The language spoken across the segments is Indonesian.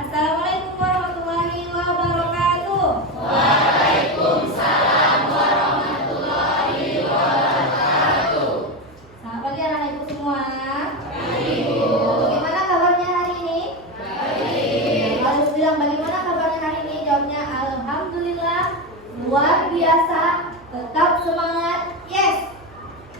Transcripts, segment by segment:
Assalamualaikum warahmatullahi wabarakatuh. Waalaikumsalam warahmatullahi wabarakatuh. Selamat pagi anak ibu semua. Ibu. Bagaimana kabarnya hari ini? Baik. Harus bilang bagaimana kabarnya hari ini? Jawabnya alhamdulillah, luar biasa, tetap semangat. Yes.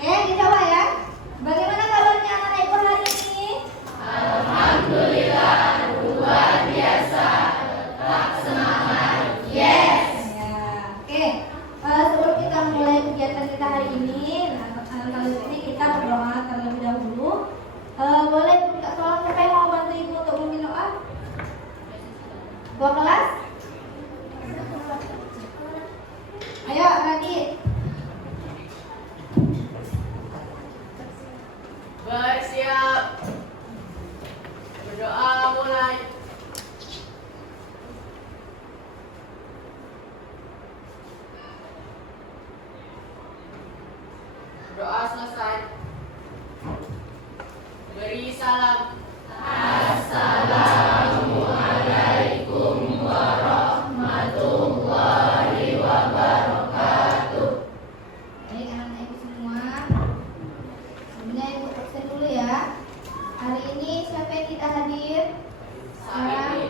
Oke, dicoba ya. Bagaimana kabarnya anak ibu hari ini? Alhamdulillah, luar biasa, tetap semangat. Yes. Ya, oke. Sebelum kita mulai kegiatan kita hari ini, kali ini kita berdoa terlebih dahulu. Boleh minta tolong siapa yang mau bantu ibu untuk memimpin doa? Dua kelas? Ayo, Radit. Bersiap. Berdoa mulai. Doa selesai. Beri salam. Assalamualaikum warahmatullahi wabarakatuh. Baik anak-anak ibu semua. Sebenarnya ibu absen dulu ya. Hari ini siapa yang kita hadir? Sarah,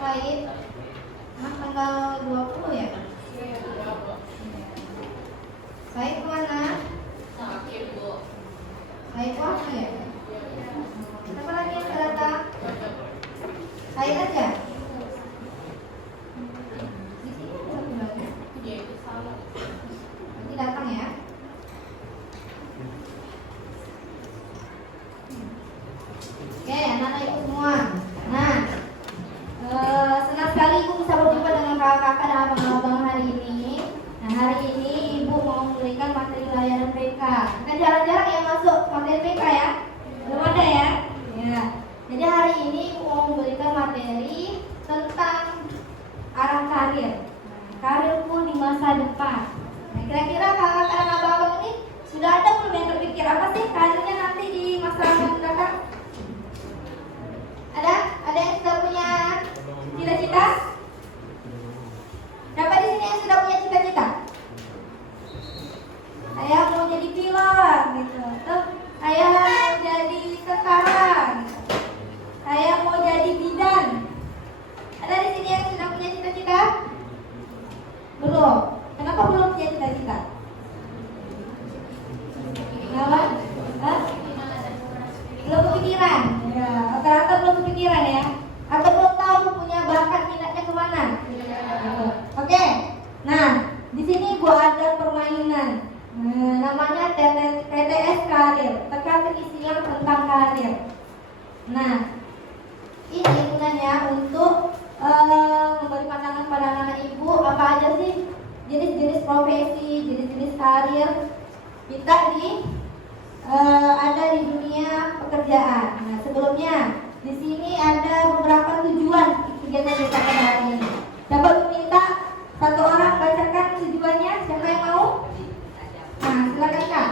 Faid. Tanggal 20 ya? Faid kemana? Sakit, Bu. Faid apa ya? Siapa lagi yang datang? Faid aja? Di sini ada satu lagi. Nanti datang ya. Oke, anak-anak ibu semua. Nah, senang sekali ibu bisa berjumpa dengan kakak-kakak dan abang-abang hari ini. Nah, hari ini ibu mau memberikan materi layanan PK. Kan jarang-jarang yang masuk materi PK ya? Belum ada ya? Ya. Jadi hari ini ibu mau memberikan materi tentang arah karir. Nah, karirku di masa depan. Nah, kira-kira kakak-kakak dan abang-abang ini sudah ada belum yang terpikir apa sih karirnya nanti di masa mendatang? Ada yang sudah punya cita-cita? Siapa di sini yang sudah punya cita-cita? Saya mau jadi pilot gitu. Tuh, saya mau jadi tentara. Saya mau jadi bidan. Ada di sini yang sudah punya cita-cita? Belum. Kenapa belum punya cita-cita? Kenapa? Hah? Belum kepikiran. Ya, rata-rata belum kepikiran ya. Atau belum tahu punya bakat minatnya kemana. Oke. Nah, di sini gua ada permainan. Namanya TTS karir. Teka-teki isinya tentang karir. Nah, ini gunanya untuk memberi pandangan pada anak ibu apa aja sih jenis-jenis profesi, jenis-jenis karir kita ada di dunia pekerjaan. Nah, sebelumnya di sini ada beberapa tujuan kegiatan kita pada hari ini. Dapat minta satu orang bacakan tujuannya. Siapa yang mau? Nah, silakan Kak.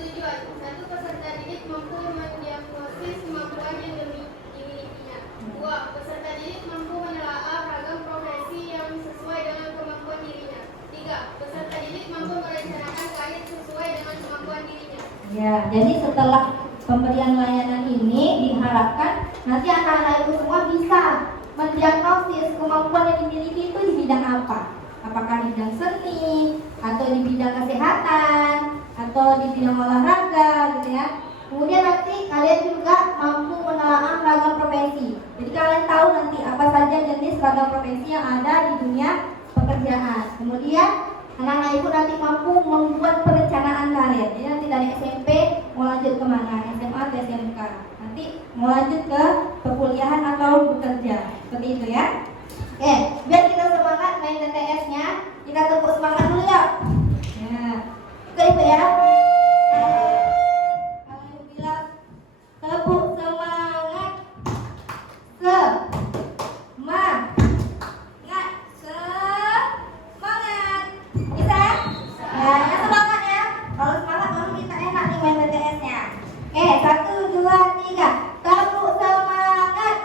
Tujuan: satu, peserta didik mampu mendiagnosis kemampuan yang dimilikinya. Dua, peserta didik mampu menelaah ragam profesi yang sesuai dengan kemampuan dirinya. Tiga, peserta didik mampu merencanakan karir sesuai dengan kemampuan dirinya. Ya, jadi setelah pemberian layanan ini diharapkan nanti anak-anak ibu semua bisa mendiagnosis kemampuan yang dimiliki itu di bidang apa. Apakah di bidang seni, atau di bidang kesehatan, atau di bidang olahraga gitu ya. Kemudian nanti kalian juga mampu menelaah ragam profesi. Jadi kalian tahu nanti apa saja jenis ragam profesi yang ada di dunia pekerjaan. Kemudian anak-anak ibu nanti mampu membuat perencanaan karir. Jadi nanti dari SMP mau lanjut kemana, SMA atau SMK. Nanti mau lanjut ke perkuliahan atau bekerja. Seperti itu ya. Oke, biar kita semangat main TTS-nya, kita tepuk semangat dulu ya. Ya, oke ibu ya. Kalau ibu bilang tepuk semangat, semangat, semangat. Bisa? Ya, yang semangat ya. Kalau semangat baru kita enak nih main TTS-nya. Oke, 1, 2, 3. Tepuk semangat.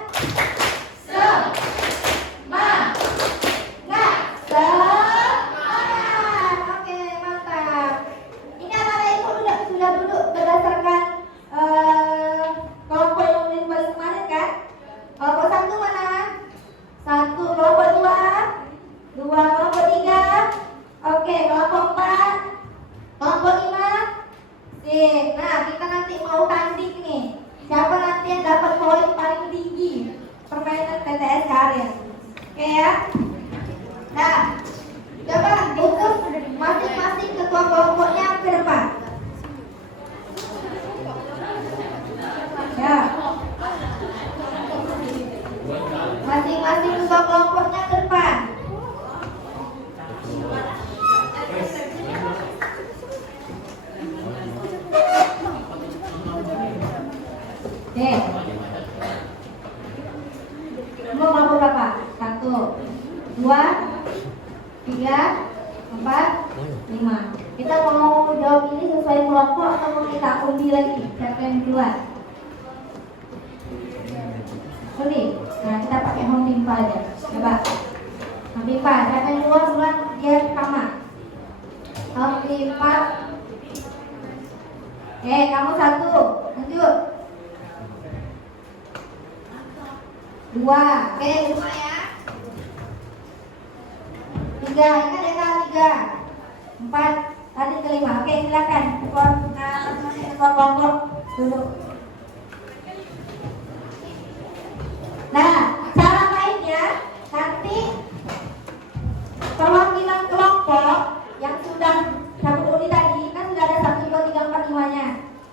kalian. Oke ya. Nah, coba utus masing-masing ketua kelompoknya ke depan. Ya. Masing-masing ketua kelompoknya ke depan. Oke. Nomor kelompok berapa? 1, 2, 3, 4, 5. Kita mau jawab ini sesuai kelompok atau mau kita undi lagi? Siapa yang duluan? Undi. Nah, kita pakai home pimpa aja. Coba. Home pimpa. Siapa yang duluan dia sama. Home pimpa. Kamu 1. Lanjut. 2. Oke, 2 ya. 3. Ingat ya kan 3. 4. Tadi ke 5. Oke, silakan. Masing-masing ketua kelompok duduk. Nah, cara mainnya nanti perwakilan kelompok yang sudah cabut undi tadi kan sudah ada 1, 2, 3, 4, 5-nya.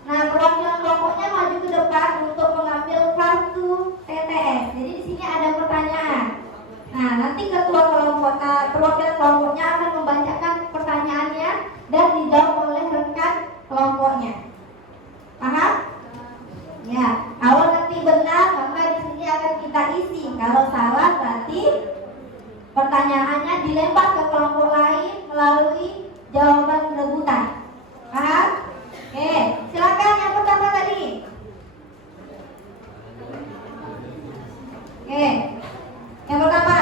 Nah, perwakilan kelompoknya maju ke depan untuk mengambil kartu TTS. Jadi di sini ada pertanyaan. Nah, nanti ketua kelompok, perwakilan kelompoknya akan membacakan pertanyaannya dan dijawab oleh rekan kelompoknya. Paham? Ya, kalau nanti benar maka di sini akan kita isi. Kalau salah berarti pertanyaannya dilempar ke kelompok lain melalui jawaban rebutan. Paham? Oke, silakan yang pertama tadi. Oke, yang pertama.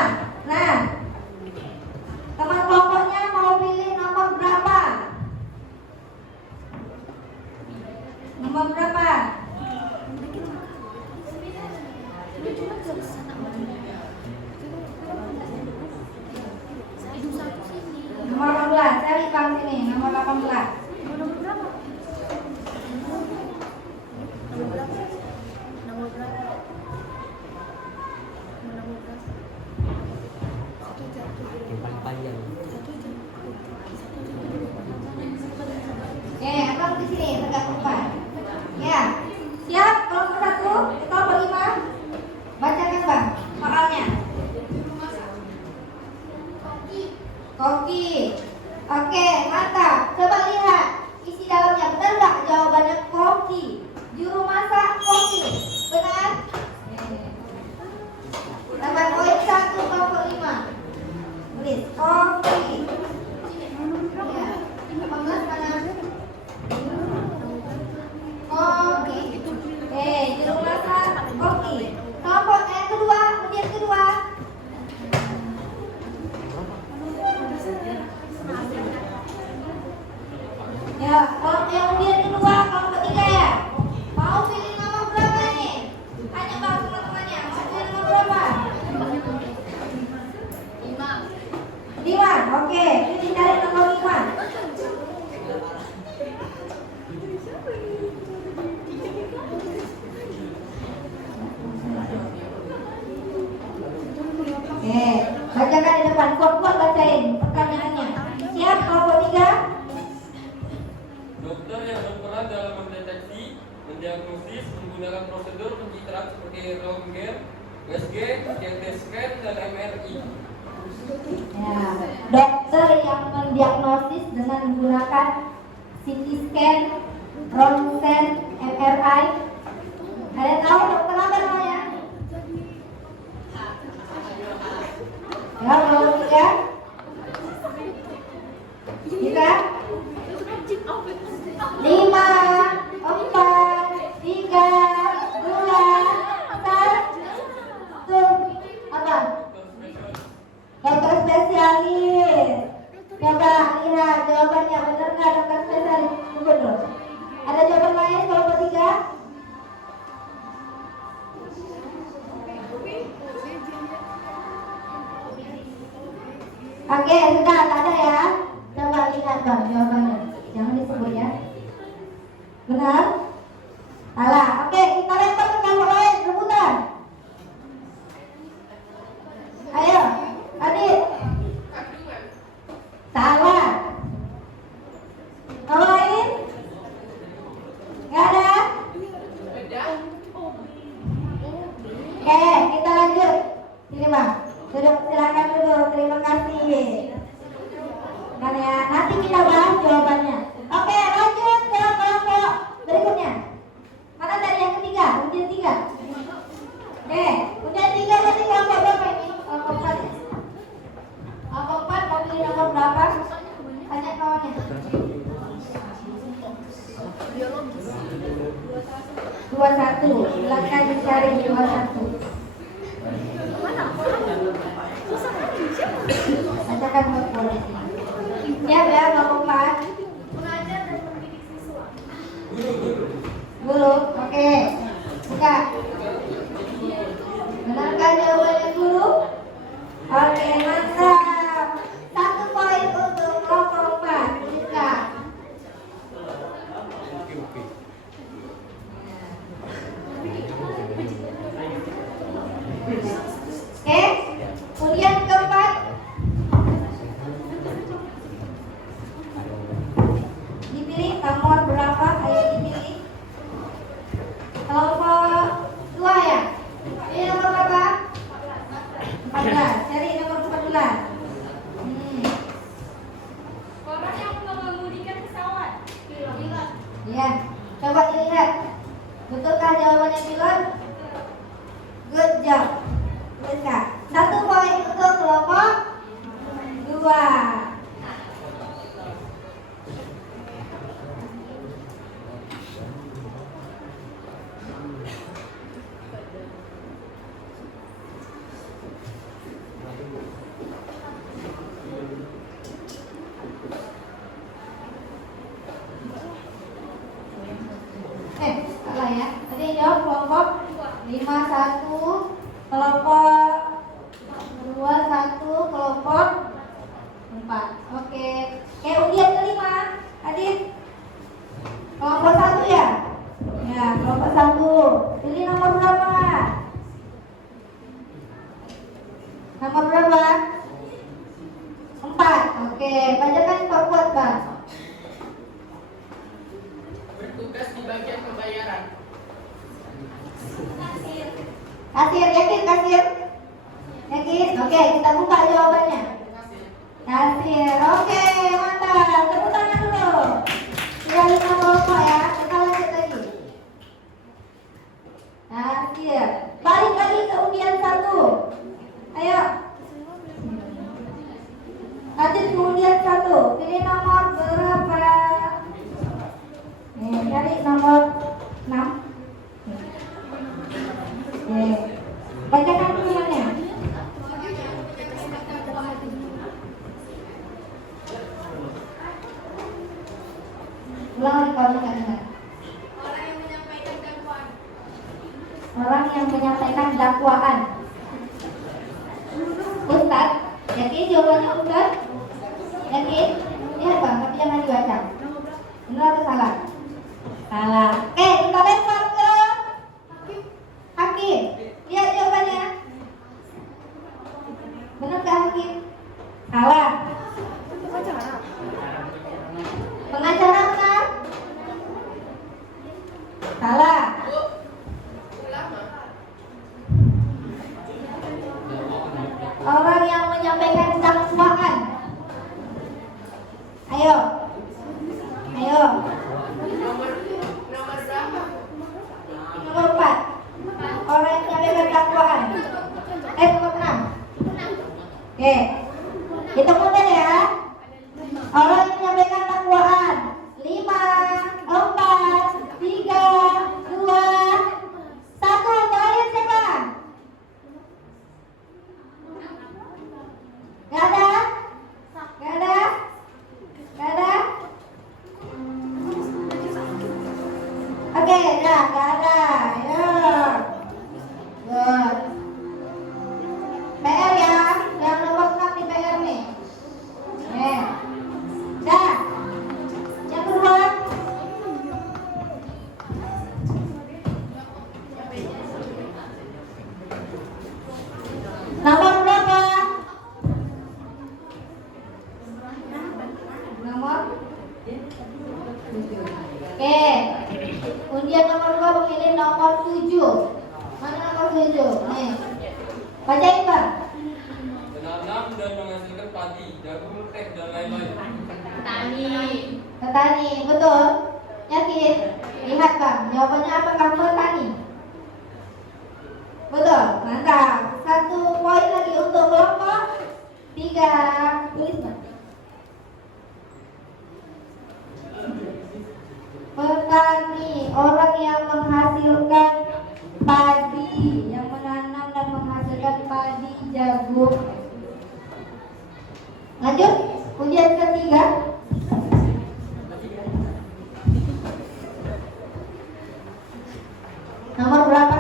Nah, teman kelompoknya mau pilih nomor berapa? Nomor berapa? Nomor 18, cari bang sini, nomor 18. Yang paling panjang. Abang di sini tegak depan. Ya, siap kelompok 1, kelompok 5. Bacakan bang, soalnya. Koki. Oke, mantap. Coba lihat isi dalamnya. Benar nggak jawabannya koki? Juru masak koki. Benar? Tambah poin 1 kelompok 5. Tulis koki. Ya. 18 mana? Koki. Juru masak koki. Kelompok yang kedua, kemudian kedua. Ya, kalau yang kemudian kedua, kelompok 3 ya. Mau pilih nomor berapa nih? Tanya bang teman-temannya, mau pilih nomor berapa? 5. Oke, pilih dari nomor 5. Oke, bacakan di depan. Kuat-kuat bacain pertanyaannya. Siap, kelompok 3. Dokter yang berperan dalam mendeteksi, mendiagnosis, menggunakan prosedur pencitraan seperti Röntgen, USG, CT scan, dan MRI. Ya, dokter yang mendiagnosis dengan menggunakan CT scan, Röntgen, MRI. Ada yang tahu dokter apa namanya? Ya, kalau 3. 3. 5, 4, 3, 2, 1. Apa? Dokter spesialis. Coba lihat jawabannya benar nggak dokter spesialis? Tunggu dulu. Ada jawaban lain kelompok 3? Oke, sudah tak ada ya. Coba lihat bang jawabannya. Jangan disebut ya. Benar? Salah. Oke, kita lempar ke kelompok lain rebutan. Sini Bang, duduk, silakan duduk, terima kasih. Nah ya, nanti kita bahas jawabannya. Oke, lanjut ke kelompok berikutnya. Mana tadi yang ketiga? Ujian 3. Oke, ujian 3 tadi kelompok berapa ini? Kelompok 4. Kelompok 4 mau pilih nomor berapa? Tanya kawannya. 21. Silakan dicari 21. Bacakan buat boleh. Siap ya, kelompok 4. Mengajar dan mendidik siswa. Guru, oke. Buka. Benarkah jawabannya guru? Oke, mantap. 1 poin untuk kelompok 4. Buka. Oke, kemudian keempat. Dipilih nomor berapa? Ayo dipilih. Kelompok 2 ya? Ini nomor berapa? 14. Cari nomor 14. Orang yang mengemudikan pesawat. Pilot. Ya, coba dilihat. Betulkah jawabannya pilot? Good job. Bisa. 1 poin untuk kelompok 2. Salah ya. Tadi yang jawab kelompok 51, kelompok 21, kelompok 4. Oke. Ujian kelima. Adit. Kelompok 1 ya? Ya, kelompok 1. Pilih nomor berapa? Nomor berapa? 4. Oke, bacakan Pak Kuat, Pak. Bertugas di bagian pembayaran. Kasir, yakin kasir? Yakin? Oke, kita buka jawabannya. Kasir. Oke, mantap. Tepuk tangan dulu. Sudah 5 kelompok ya. Kita lanjut lagi. Kasir. Balik lagi ke undian 1. Ayo. Lanjut ke undian 1. Pilih nomor berapa? Nih, cari nomor 6. Bacakan tulisannya. Ulang lagi kalau nggak dengar. Orang yang menyampaikan dakwaan. Orang yang menyampaikan dakwaan. Ustaz, yakin jawabannya Ustaz? Yakin? Lihat Bang, tapi jangan dibaca. Benar atau salah? Salah. Oke, kita lempar ke Hakim. Lihat jawabannya. Benar nggak Hakim? Salah. Pengacara benar? Salah. Orang yang menyampaikan dakwaan. Ayo. Ayo. Nomor berapa? Nomor 4. Orang yang menyampaikan dakwaan. Nomor 6. Oke. Ditemukan ya. Orang yang menyampaikan dakwaan. 5, 4, 3, 2, 1. Terakhir siapa? Gak ada? Gak ada? Gak ada? Oke, ya, gak ada. Ya. Good. PR ya, yang nomor 6 di PR nih. Dah. Yang kedua. Nomor berapa? Nomor? Oke. Undian nomor 2 Menanam dan menghasilkan padi, jagung, teh, dan lain-lain. Petani, betul? Yakin? Lihat Bang, jawabannya apakah petani? Betul, mantap. 1 poin lagi untuk kelompok 3. Tulis Bang. Petani, orang yang menghasilkan padi, yang menanam dan menghasilkan padi, jagung. Lanjut, ujian ketiga. Nomor berapa?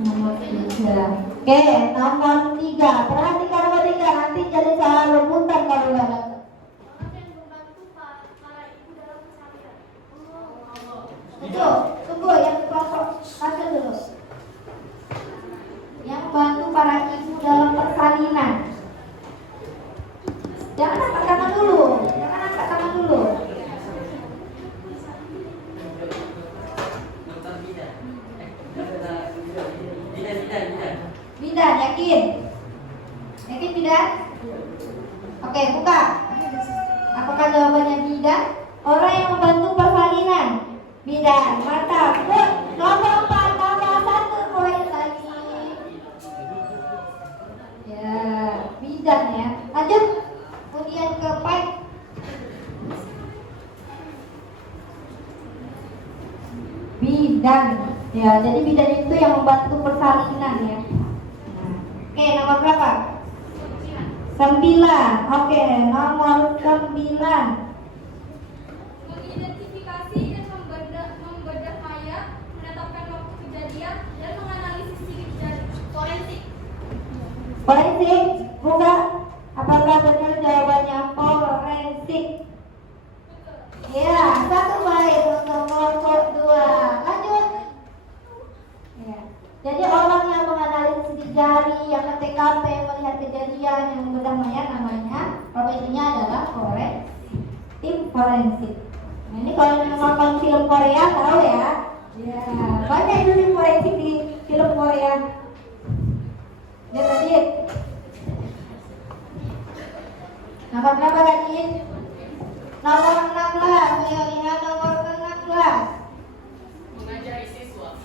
Nomor 3. Oke, nomor 3. Perhatikan nomor 3, nanti jadi salah rebutan kalau nggak dapat. Orang yang membantu para ibu dalam persalinan. Tunggu yang kelompok satu dulu. Yang bantu para ibu dalam persalinan. Jangan angkat tangan dulu. Bidan, yakin? Yakin bidan? Oke, buka. Apakah jawabannya bidan? Orang yang membantu persalinan. Bidan, mantap. Nomor 4, tambah 1 poin lagi. Ya, bidan ya. Lanjut. Kemudian ke Pak. Bidan. Ya, jadi bidan itu yang membantu persalinan ya. Nah, oke, nomor berapa? 9. Oke, nomor 9. Mengidentifikasi dan membedah mayat, menetapkan waktu kejadian, dan menganalisis sidik jari. Forensik. Forensik, buka. Apakah benar jawabannya forensik? Ya, 1 baik untuk kelompok 2. Lanjut. Ya. Jadi orang yang menganalisis sidik jari, yang ke TKP, melihat kejadian, yang membedah mayat, namanya profesinya adalah tim forensik. Nah, ini kalau yang nonton film Korea tahu ya. Ya, banyak itu tim forensik di film Korea. Ya tadi. Nomor berapa lagi? Nomor 16. Ayo lihat nomor 16. Mengajari siswa.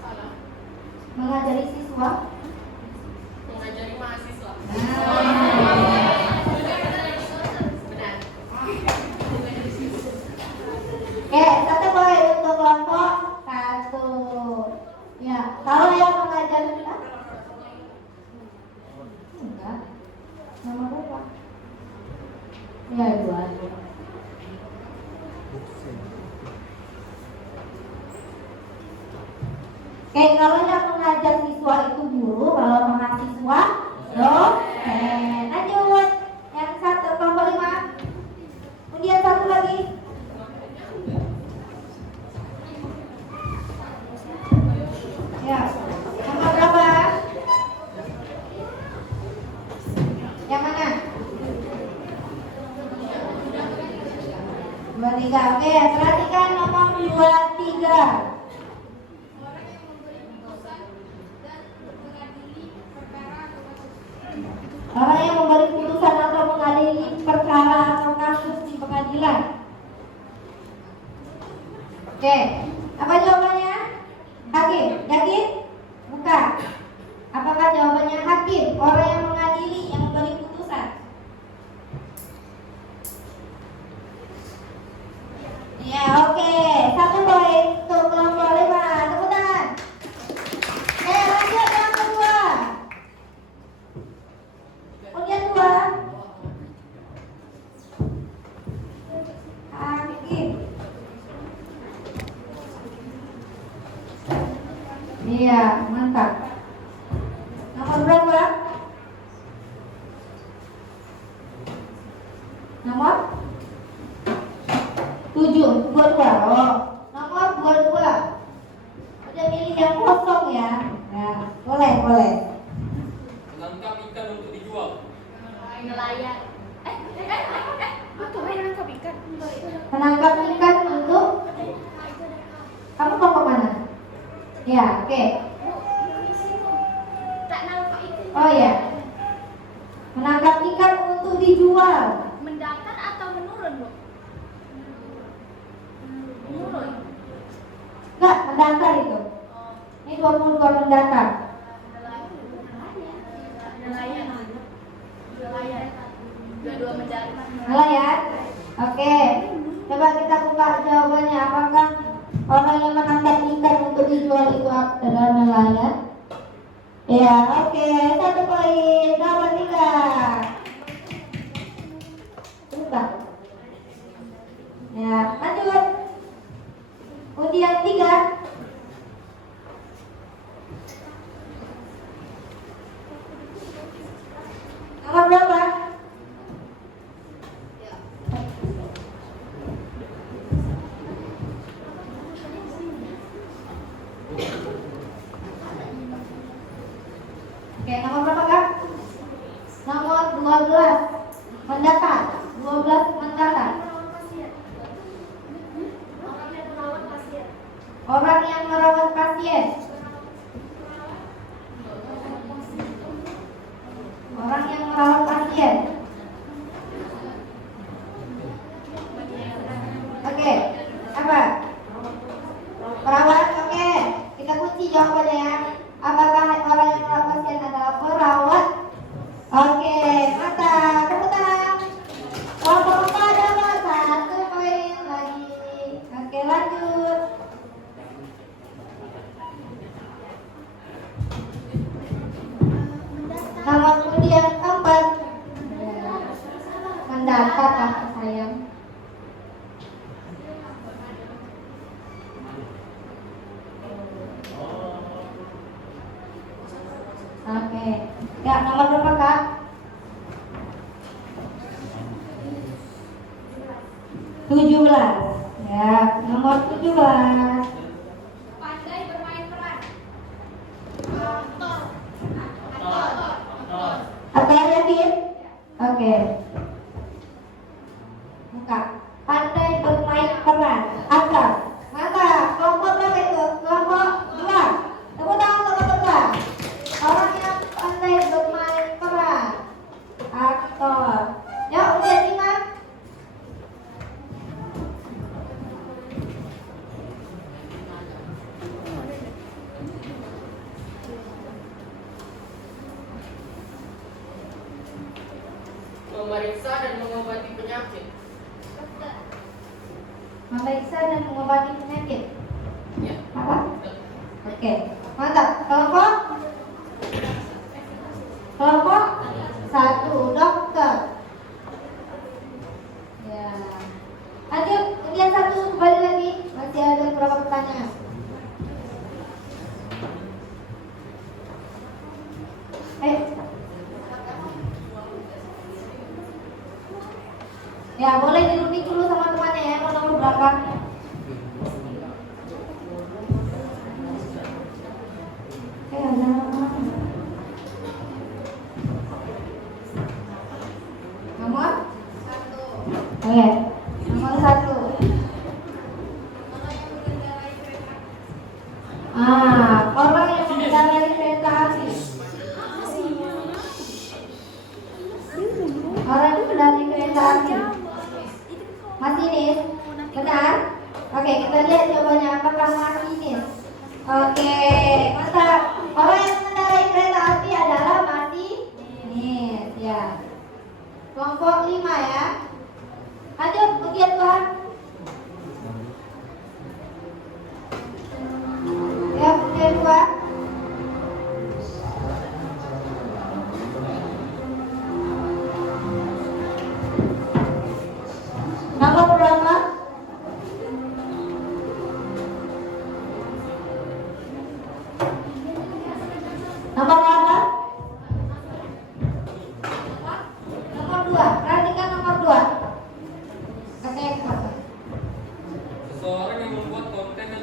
Salah. Mengajari siswa. Mengajari mahasiswa. Benar. Oke, 1 poin untuk kelompok 1. Ya, kalau yang mengajar enggak. Nomor berapa? Ya, 2. Oke, kalau yang mengajar siswa itu guru, kalau mahasiswa dosen. Lanjut. Yang 1 kelompok 5. Kemudian 1 lagi. Ya. Nomor berapa? Yang mana? 23. Oke, perhatikan nomor 23. Orang yang memberi putusan dan mengadili perkara atau kasus. Orang yang memberi putusan atau mengadili perkara atau kasus di pengadilan. Oke, apa jawabannya? Hakim, yakin? Buka. Apakah jawabannya hakim? Orang yang mengadili, yang memberi putusan. Ya, oke. 1 poin untuk kelompok 5. Tepuk tangan. Lanjut yang kedua. Kemudian 2. Hakim. Iya, mantap. Nomor berapa? Nomor 7, 22. Oh, nomor 22. Udah milih yang kosong ya. Nah, boleh. Menangkap ikan untuk dijual. Nelayan. Menangkap ikan untuk kamu kelompok mana? Ya, oke. Oh ya. Menangkap ikan untuk dijual. Mendatar atau menurun, Bu? Menurun. Enggak, mendatar itu. Ini 22 mendatar. Nelayan. Dua mendatar. Nelayan. Oke. Coba kita buka jawabannya. Apakah orang yang menangkap ikan untuk dijual itu adalah nelayan? Ya, oke. 1 poin. Nomor 3. Buka. Ya, lanjut. Undian 3. Nomor berapa? Oke, nomor berapa, Kak? Nomor 12. Mendata. 12 mendata. Orang yang merawat pasien. Orang yang merawat pasien. Oke, apa? Perawat, oke. Kita kunci jawabannya ya. Apakah orang yang merawat pasien adalah perawat? Oke, mata, tepuk tangan. Kelompok 4 dapat 1 poin lagi. Oke, lanjut. Nomor undian 4. Mendatar kakak sayang. Oke. Ya, nomor berapa, Kak? 17. Ya, nomor 17. Pandai bermain peran. Apa yang yakin? Oke. Buka. Pandai bermain peran. Apa? Mantap. Kelompok berapa itu? Kelompok 2. Tepuk tangan untuk kelompok 2. Orang yang pandai bermain peran. Aktor. Yuk, udah 5. Memeriksa dan mengobati penyakit. Memeriksa dan mengobati penyakit. Ya. Apa? Oke. Mantap. Kelompok 1, dokter. Ya. Lanjut, undian 1 kembali lagi. Masih ada beberapa pertanyaan. Ya, boleh dirunding dulu sama temannya ya, nomor berapa? Nomor 1. Oke, nomor 1. Orang yang mengendarai kereta api. Orang yang mengendarai kereta api. Masinis, benar? Oke, kita lihat jawabannya. Apakah masinis? Oke, mantap. Orang yang mengendarai kereta api adalah masinis, ya. Kelompok 5 ya. Lanjut, ujian Tuhan. Ya, ujian 2. Nomor berapa? Nomor berapa? Nomor 2. Perhatikan nomor 2. Oke. Seseorang yang membuat konten dan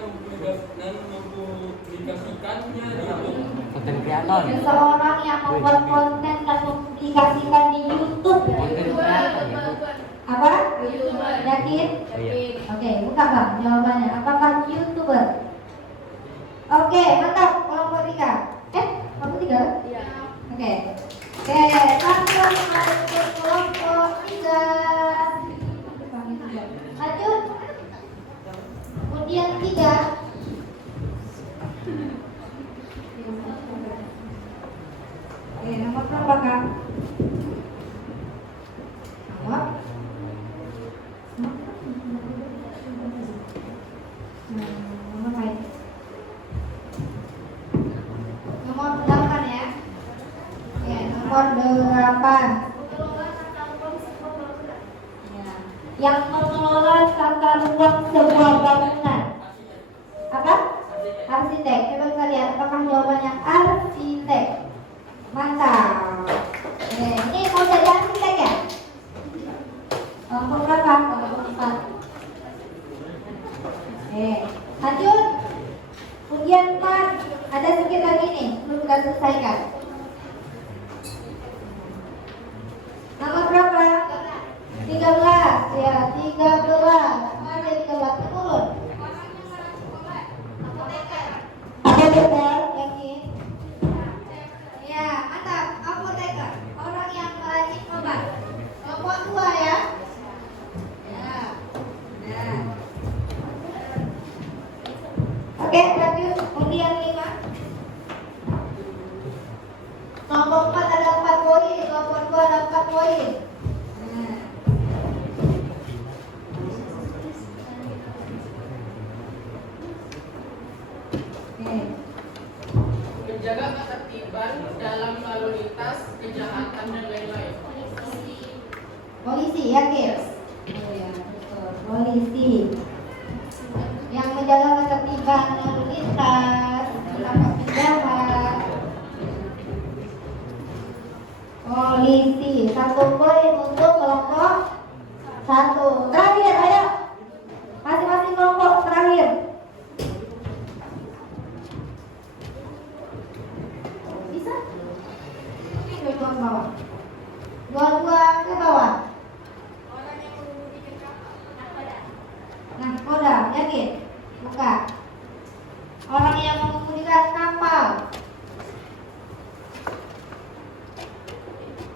mempublikasikannya di YouTube. Konten kreator. Seseorang yang membuat konten dan mempublikasikan di YouTube. Konten kreator. Yakin? Iya. Oke, buka Bang jawabannya. Apakah YouTuber? Oke, mantap. Kelompok 3. Kelompok 3? Iya. Oke. Oke, langsung masuk ke kelompok 3. Lanjut. Kemudian 3. Oke, nomor berapa Kak? Nomor? Nomor baik. Nomor 8 ya. Oke, nomor 8. Ya. Yang mengelola tata ruang sebuah bangunan. Apa? Arsitek. Coba kita lihat apakah jawabannya arsitek. Mantap. Oke, ini mau jadi arsitek ya? Kelompok berapa? Kelompok 4. Oke, lanjut. Ujian 4. Ada sedikit lagi nih, belum kita selesaikan. Nomor berapa? 13. Ya, 13. Ada 13 turun. Apoteker, yakin? Ya, mantap. Apoteker, orang yang meracik obat. Kelompok 2 ya. Ya. Nah. Oke, lanjut. Undian 5. Kelompok 4 ada 4 poin, kelompok 2 ada 4 poin. Nah. Oke. Menjaga ketertiban dalam lalu lintas, kejahatan dan lain-lain. Polisi, yakin? Oh ya, betul. Polisi yang menjaga ketertiban lalu lintas, melakukan penjahat. Polisi, 1 poin untuk kelompok 1. Terakhir, ayo. Masing-masing kelompok terakhir. Bisa? Dua-dua ke bawah. Dua-dua ke bawah. Nah, koda, yakin? Buka. Orang yang mengemudikan kapal.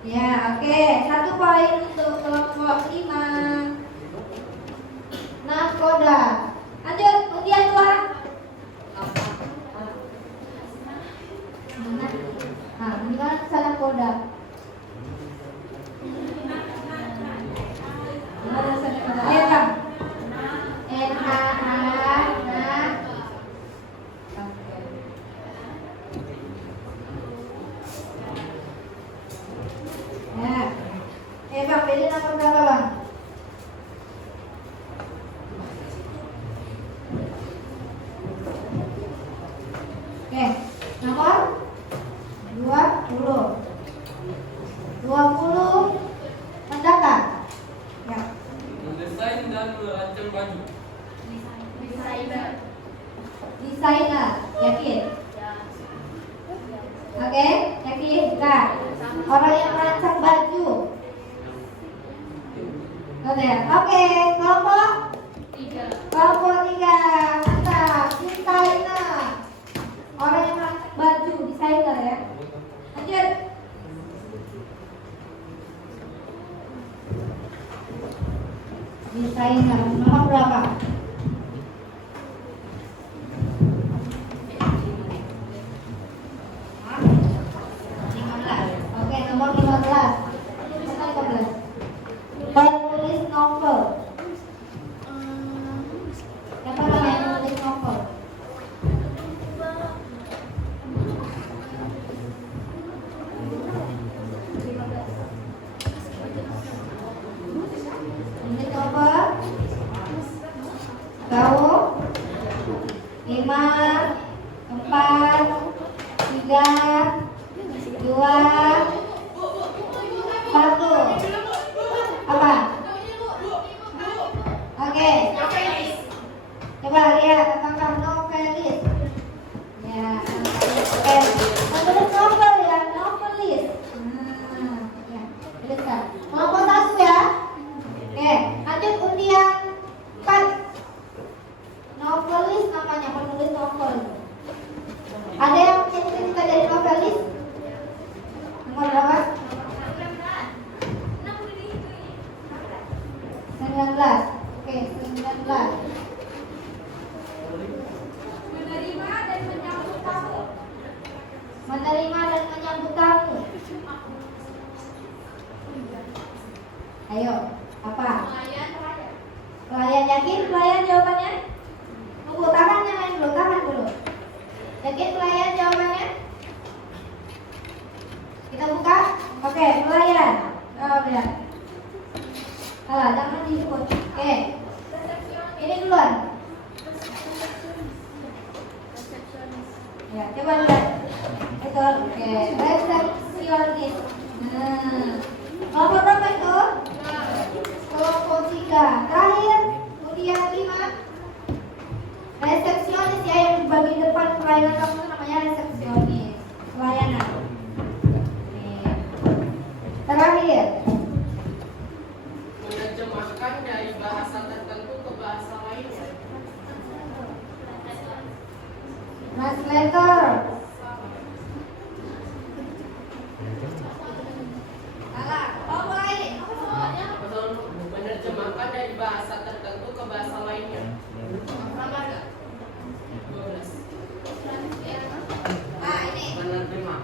Ya, oke. 1 poin untuk kelompok 5. Nah, koda. Lanjut, undian 2. Nah, ini kan salah koda. Ayo Kang. Nah. Ya. Bang, pilih nomor berapa Bang? Oke, nomor 20. 20 mendatar. Ya. Mendesain dan merancang baju. Desainer, yakin? Oke, yakin? Kak, orang yang merancang baju. Oke, kelompok 3. Kelompok 3. Mantap, desainer. Orang yang merancang baju, desainer ya. Lanjut. Desainer, nomor berapa? Hah? 15. Oke, nomor 15. Nomor 15. Penulis novel. Siapa namanya penulis novel? Penulis novel. Kau 5, 4, 3, 2, 1. Apa? 19. Oke, 19. Menerima dan menyambut tamu. Menerima dan menyambut tamu. Ayo, apa? Pelayan. Pelayan, yakin pelayan jawabannya? Tunggu, tahan yang dulu, tahan dulu. Yakin pelayan jawabannya? Kita buka. Oke, pelayan. Oh, ya. Salah, jangan disebut. Oke. Ini duluan. Ya, coba lihat. Itu, oke. Resepsionis. Nah, nomor berapa itu? Kelompok 3. Terakhir, kemudian 5. Resepsionis ya, yang di bagian depan pelayanan kamu itu namanya resepsionis. Pelayanan. Nih. Terakhir, Menerjemahkan dari bahasa tertentu ke bahasa lainnya. translator. Salah. Oh, mulai. Menerjemahkan dari bahasa tertentu ke bahasa lainnya. Sama enggak? 12. Nah, ini. Menerjemah.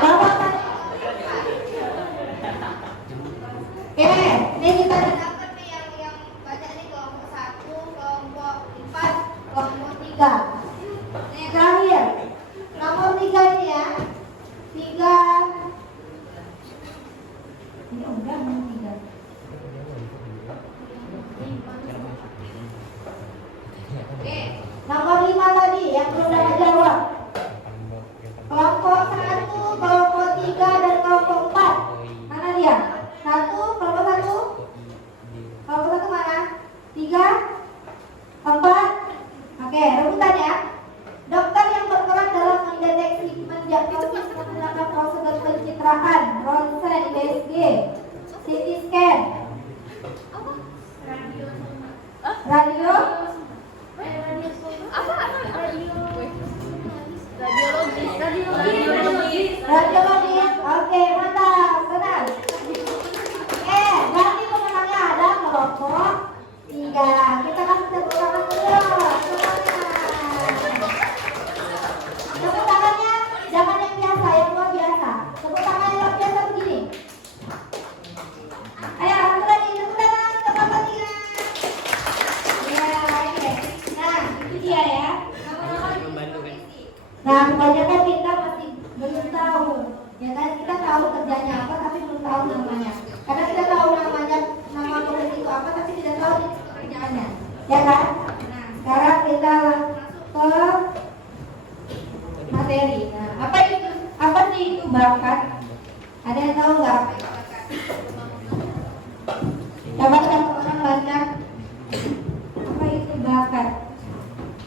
Bapak tadi. Oke, ini kita udah dapat nih yang baca nih kelompok 1, kelompok 4, kelompok 3. Ini yang terakhir. Nomor 3 ini ya. 3. Ini udah nomor 3. Oke, nomor 5 tadi yang belum dapat jawab. Kelompok 1, kelompok 3, dan kelompok 4. Mana dia? 1, kelompok 1. Kelompok 1 mana? 3, 4. Oke, rebutan ya. Dokter yang berperan dalam mendeteksi, mendiagnosis, menggunakan prosedur pencitraan, ronsen, USG, CT scan, radio, Apa? radiologis. Oke, mantap, benar. Berarti pemenangnya ada kelompok 3. Kita kasih tepuk tangan dulu. Tepuk tangannya jangan yang biasa, yang luar biasa. Tepuk tangan yang luar biasa begini. Ayo, satu lagi, tepuk tangan untuk kelompok 3. Ya, oke. Nah, itu dia ya. Nah, kebanyakan kita masih belum tahu, ya kan? Kita tahu kerjanya apa, tapi belum tahu namanya. Karena kita tahu namanya, nama profesi itu apa, tapi tidak tahu jenis pekerjaannya, ya kan? Nah, sekarang kita langsung ke materi. Nah, apa sih itu bakat? Ada yang tahu nggak apa itu bakat? Coba satu orang baca. Apa itu bakat?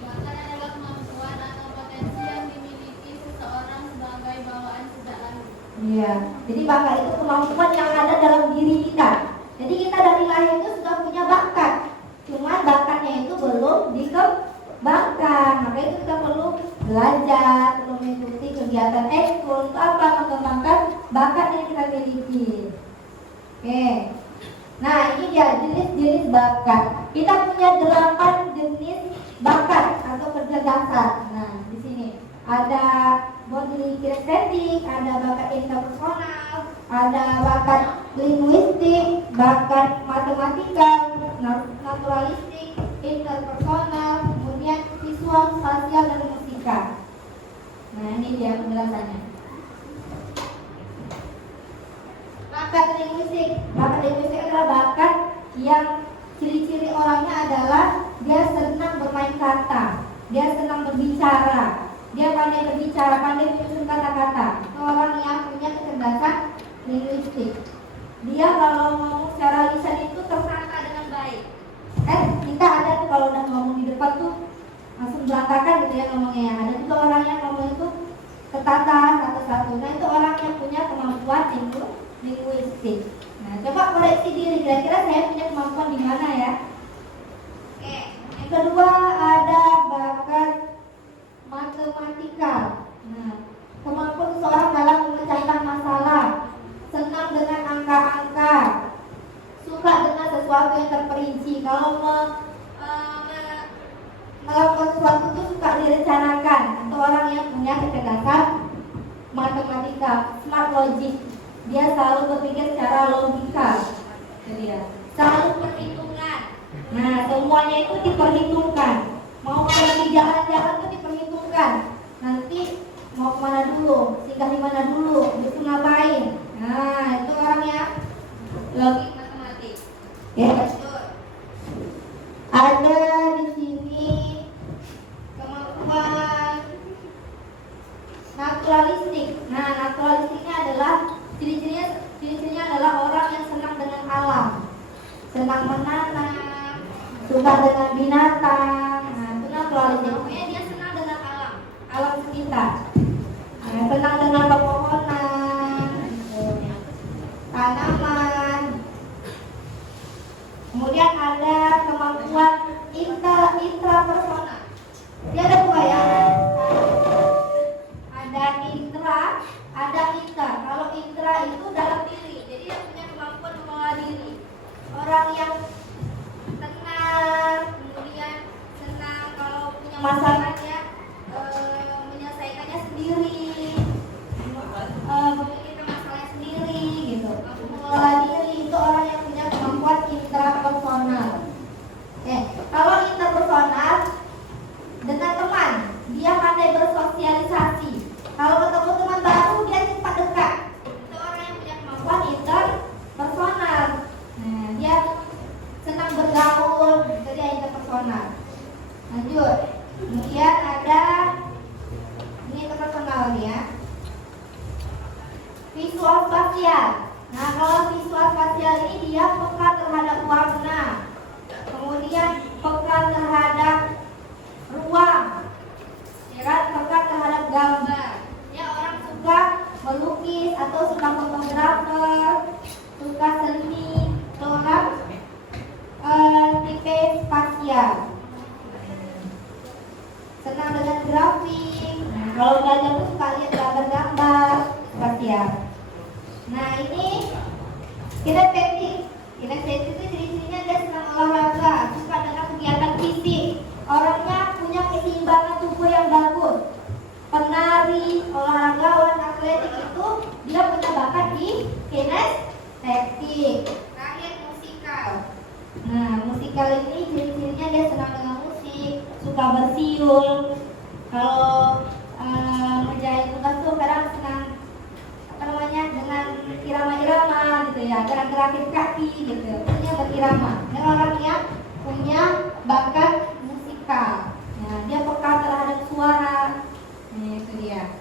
Bakat adalah kemampuan atau potensi yang dimiliki seseorang sebagai bawaan sejak lalu. Iya, jadi bakat itu kemampuan yang ada dalam diri kita. Jadi kita dari lahir itu sudah punya bakat. Cuma bakatnya itu belum dikembangkan. Maka itu kita perlu belajar, perlu mengikuti kegiatan ekskul untuk apa? Mengembangkan bakat yang kita miliki. Oke. Nah, ini dia jenis-jenis bakat. Kita punya 8 jenis bakat atau kecerdasan. Nah, di sini ada body kinesthetic, ada bakat interpersonal, ada bakat linguistik, bakat matematika, naturalistik, interpersonal, kemudian visual, spasial, dan musika. Nah, ini dia penjelasannya. Bakat linguistik adalah bakat yang ciri-ciri orangnya adalah dia senang bermain kata, dia senang berbicara, dia pandai berbicara, pandai menyusun kata-kata. Orang yang punya kecerdasan linguistik. Dia kalau ngomong secara lisan itu tertata dengan baik. Kita ada tuh kalau udah ngomong di depan tuh langsung berantakan gitu ya ngomongnya. Ada juga orang yang ngomong itu tertata satu-satu. Nah, itu orang yang punya kemampuan linguistik. Nah, coba koreksi diri, kira-kira saya punya kemampuan di mana ya? Oke. Yang kedua ada bakat matematika. Nah, kemampuan seseorang dalam memecahkan masalah, senang dengan angka-angka. sesuatu yang terperinci. Kalau melakukan sesuatu itu suka direncanakan. Itu orang yang punya kecerdasan matematika, smart logic. Dia selalu berpikir secara logika. Jadi ya, selalu perhitungan. Nah, semuanya itu diperhitungkan. Mau pergi jalan-jalan itu diperhitungkan. Nanti mau kemana dulu, singgah di mana dulu, itu ngapain. Nah, itu orangnya logik matematik. Ya, betul. Ada di sini kemampuan naturalistik. Nah, naturalistiknya adalah ciri-cirinya adalah orang yang senang dengan alam, senang menanam, suka dengan binatang. Nah, itu naturalistik. Pokoknya dia senang dengan alam sekitar. Nah, senang dengan pepohonan, tanaman. Kemudian ada kemampuan intrapersonal. Dia ada dua ya. Ada intra, ada inter. Kalau intra itu dalam diri, jadi dia punya kemampuan mengelola diri. Orang yang tenang, kemudian senang kalau punya masalah dia menyelesaikannya sendiri, memikirkan masalahnya sendiri, gitu. Mengelola diri itu orang yang punya kemampuan intrapersonal. Kalau interpersonal dengan teman, dia pandai bersosialisasi. Kalau ketemu teman baru, dia cepat dekat. Itu orang yang punya kemampuan interpersonal. Nah, dia senang bergaul, itu dia interpersonal. Lanjut. Kemudian ada ini interpersonal ya. Visual spasial. Nah, kalau visual spasial ini dia peka terhadap warna. Kemudian peka terhadap ruang. Ya kan, peka terhadap gambar. Ya, orang suka melukis atau suka fotografer, suka seni, itu orang tipe spasial. Senang dengan grafik. Nah, kalau belajar tuh suka lihat gambar-gambar spasial. Nah, ini kinestetik. Kinestetik itu ciri-cirinya dia senang olahraga, suka dengan kegiatan fisik. Orangnya punya keseimbangan tubuh yang bagus. Penari, olahragawan, atletik itu dia punya bakat di kinestetik. Terakhir musikal. Nah, musikal ini ciri-cirinya dia senang dengan musik, suka bersiul. Kalau menjahit tugas tuh kadang senang dengan irama-irama gitu ya, gerak-gerakin kaki gitu, punya berirama. Dan orang yang punya bakat musikal, ya, dia peka terhadap suara. Nah, itu dia.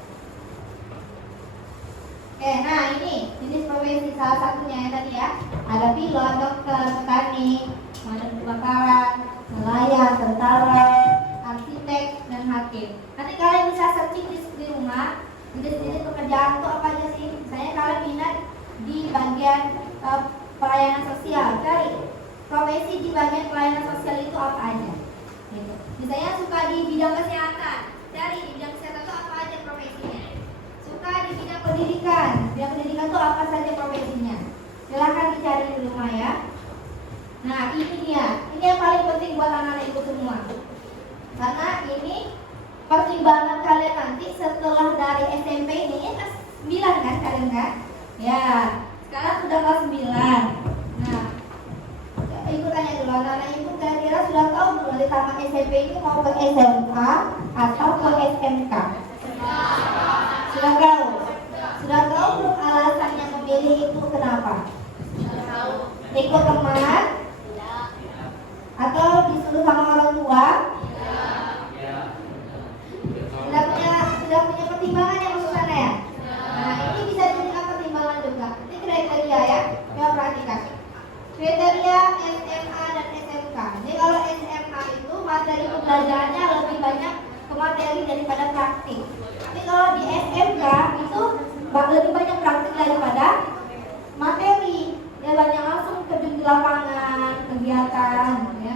Oke, nah ini jenis profesi salah satunya ya tadi ya. Ada pilot, dokter, petani, pemadam kebakaran, nelayan, tentara, arsitek, dan hakim. Nanti kalian bisa searching di rumah. Jenis-jenis pekerjaan itu apa aja sih? Misalnya kalian minat di bagian pelayanan sosial, cari profesi di bagian pelayanan sosial itu apa aja. Gitu. Misalnya suka di bidang kesehatan, cari di bidang kesehatan itu apa aja profesinya. Suka di bidang pendidikan itu apa saja profesinya. Silahkan dicari di rumah ya. Nah, ini dia, ini yang paling penting buat anak-anak ibu semua. Karena ini pertimbangan kalian nanti setelah dari SMP ini kelas 9 kan kalian kan? Ya, sekarang sudah kelas 9. Nah, ibu tanya dulu, anak-anak ibu kira-kira sudah tahu belum di tamat SMP ini mau ke SMA atau ke SMK? Sudah tahu? Sudah tahu belum alasannya memilih itu kenapa? Ikut teman? Atau disuruh sama orang tua? Sudah punya pertimbangan yang maksud sana ya? Nah, ini bisa dijadikan pertimbangan juga. Ini kriteria ya, coba perhatikan. Kriteria SMA dan SMK. Jadi kalau SMA itu materi pembelajarannya lebih banyak ke materi daripada praktik. Tapi kalau di SMK itu lebih banyak praktik daripada materi. Ya banyak langsung terjun di lapangan, kegiatan ya.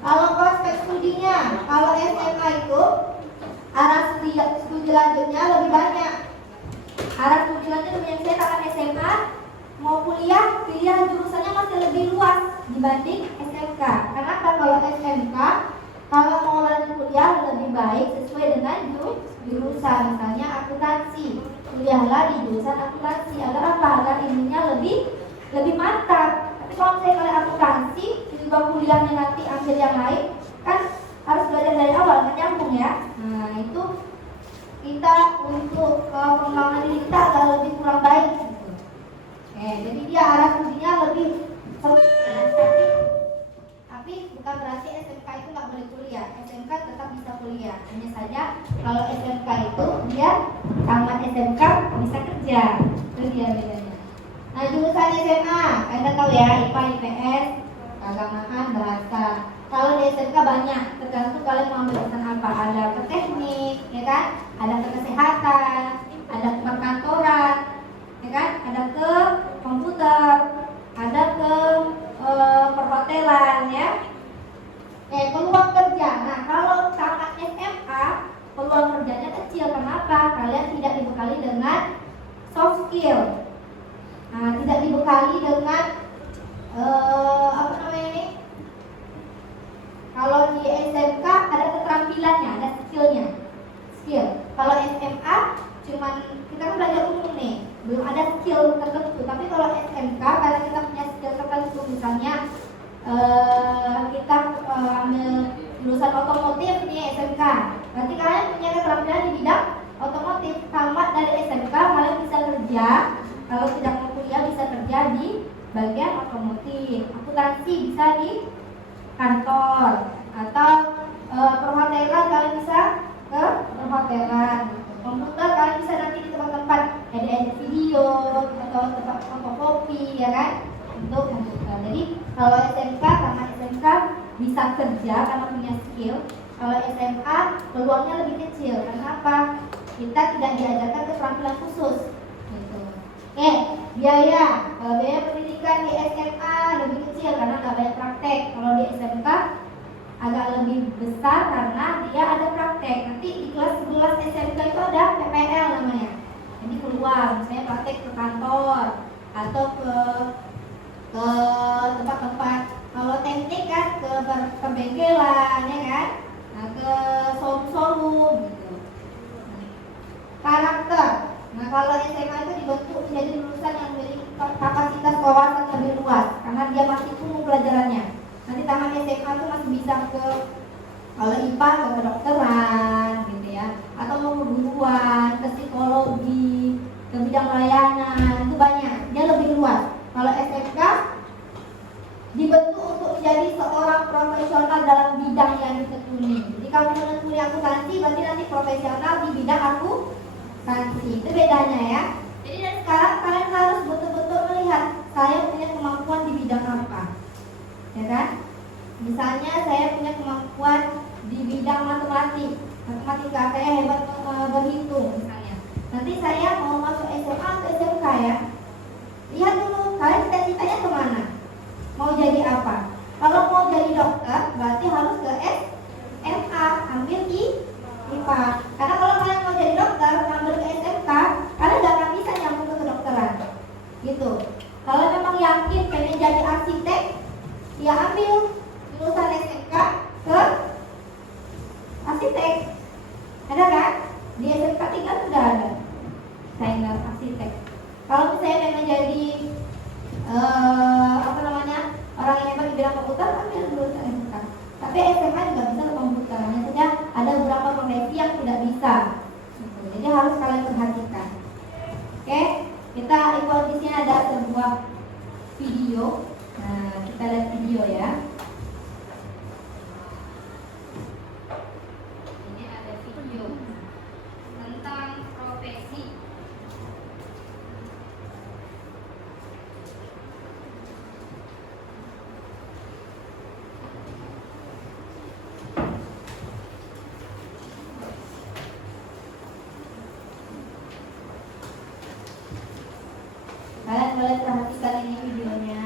Kalau prospek studinya, kalau SMA itu arah studi lanjutnya lebih banyak. Arah studi lanjutnya lebih banyak. Saya akan SMA mau kuliah, pilihan jurusannya masih lebih luas dibanding SMK. Kenapa? Kalau SMK, kalau mau lanjut kuliah lebih baik sesuai dengan jurusan. Misalnya akuntansi, kuliahlah di jurusan akuntansi agar apa? Agar ilmunya lebih mantap. Tapi kalau misalnya kalian akuntansi, tiba kuliahnya nanti ambil yang lain, kan harus belajar dari awal, kan nyambung ya. Nah itu kita untuk pengembangan diri kita agak lebih kurang baik. Gitu. Jadi dia arah studinya lebih tapi bukan berarti SMK itu nggak boleh kuliah. SMK tetap bisa kuliah. Hanya saja kalau SMK itu dia tamat SMK bisa kerja. Itu dia bedanya. Nah jurusan SMA, Anda tahu ya, IPA, IPS, keagamaan, bahasa. Kalau di SMK banyak, tergantung kalian mau ambil jurusan apa. Ada ke teknik, ya kan? Ada ke kesehatan, ada ke perkantoran, ya kan? Ada ke komputer, ada ke perhotelan, ya. Peluang kerja. Nah, kalau tamat SMA, peluang kerjanya kecil. Kenapa? Kalian tidak dibekali dengan soft skill. Nah, tidak dibekali dengan apa namanya ini? Kalau di SMK ada keterampilannya, ada skillnya. Kalau SMA cuman kita kan belajar umum nih, belum ada skill tertentu. Tapi kalau SMK karena kita punya skill tertentu, misalnya kita ambil jurusan otomotif di SMK, berarti kalian punya keterampilan di bidang otomotif. Tamat dari SMK kalian bisa kerja, kalau tidak mau kuliah bisa kerja di bagian otomotif. Akuntansi bisa di kantor, atau perhotelan kalian bisa ke perhotelan. Komputer kalian bisa nanti di tempat-tempat edit video atau tempat fotokopi, ya kan, untuk komputer. Jadi kalau SMK sama SMK bisa kerja karena punya skill. Kalau SMA peluangnya lebih kecil. Kenapa? Kita tidak diajarkan keterampilan khusus. Gitu. Biaya. Kalau biaya pendidikan di SMA lebih kecil karena nggak banyak praktek. Kalau di SMK agak lebih besar karena dia ada praktek. Nanti di kelas 11 SMK itu ada PPL namanya. Jadi keluar, misalnya praktek ke kantor atau ke tempat-tempat. Kalau teknik kan ke bengkelan, ya kan? Nah, ke showroom gitu. Karakter. Nah, kalau SMA itu dibentuk menjadi lulusan yang memiliki kapasitas wawasan lebih luas karena dia masih tumbuh pelajarannya. Nanti tamat SMA itu masih bisa ke, kalau IPA ke kedokteran gitu ya, atau mau keguruan, ke psikologi, ke bidang layanan, itu banyak, dia lebih luas. Kalau SMK dibentuk untuk menjadi seorang profesional dalam bidang yang ditekuni. Jadi kalau misalnya kuliah akuntansi berarti nanti profesional di bidang akuntansi. Itu bedanya ya. Jadi dari sekarang kalian harus betul-betul melihat saya punya kemampuan di bidang apa. Ya kan? Misalnya saya punya kemampuan di bidang matematika, saya hebat berhitung misalnya. Nanti saya mau masuk SMA atau SMK ya. Lihat dulu, kalian cita-citanya kemana? Mau jadi apa? Kalau mau jadi dokter, berarti harus ke SMA, ambil IPA. Karena kalau kalian mau jadi dokter, ambil ke SMK, kalian gak akan bisa nyambung ke kedokteran. Gitu. Kalau memang yakin pengen jadi arsitek, ya ambil jurusan SMK ke arsitek. Ada kan? Di SMK 3 sudah ada saingan arsitek. Kalau misalnya pengen jadi orang yang hebat di bidang komputer, ambil jurusan SMK. Tapi SMA juga bisa ke komputer. Hanya saja ada beberapa profesi yang tidak bisa. Jadi harus kalian perhatikan. Oke, kita ikut di sini ada sebuah video. Nah, kita lihat video ya. Ini ada video tentang profesi. Kalian boleh perhatikan ini videonya.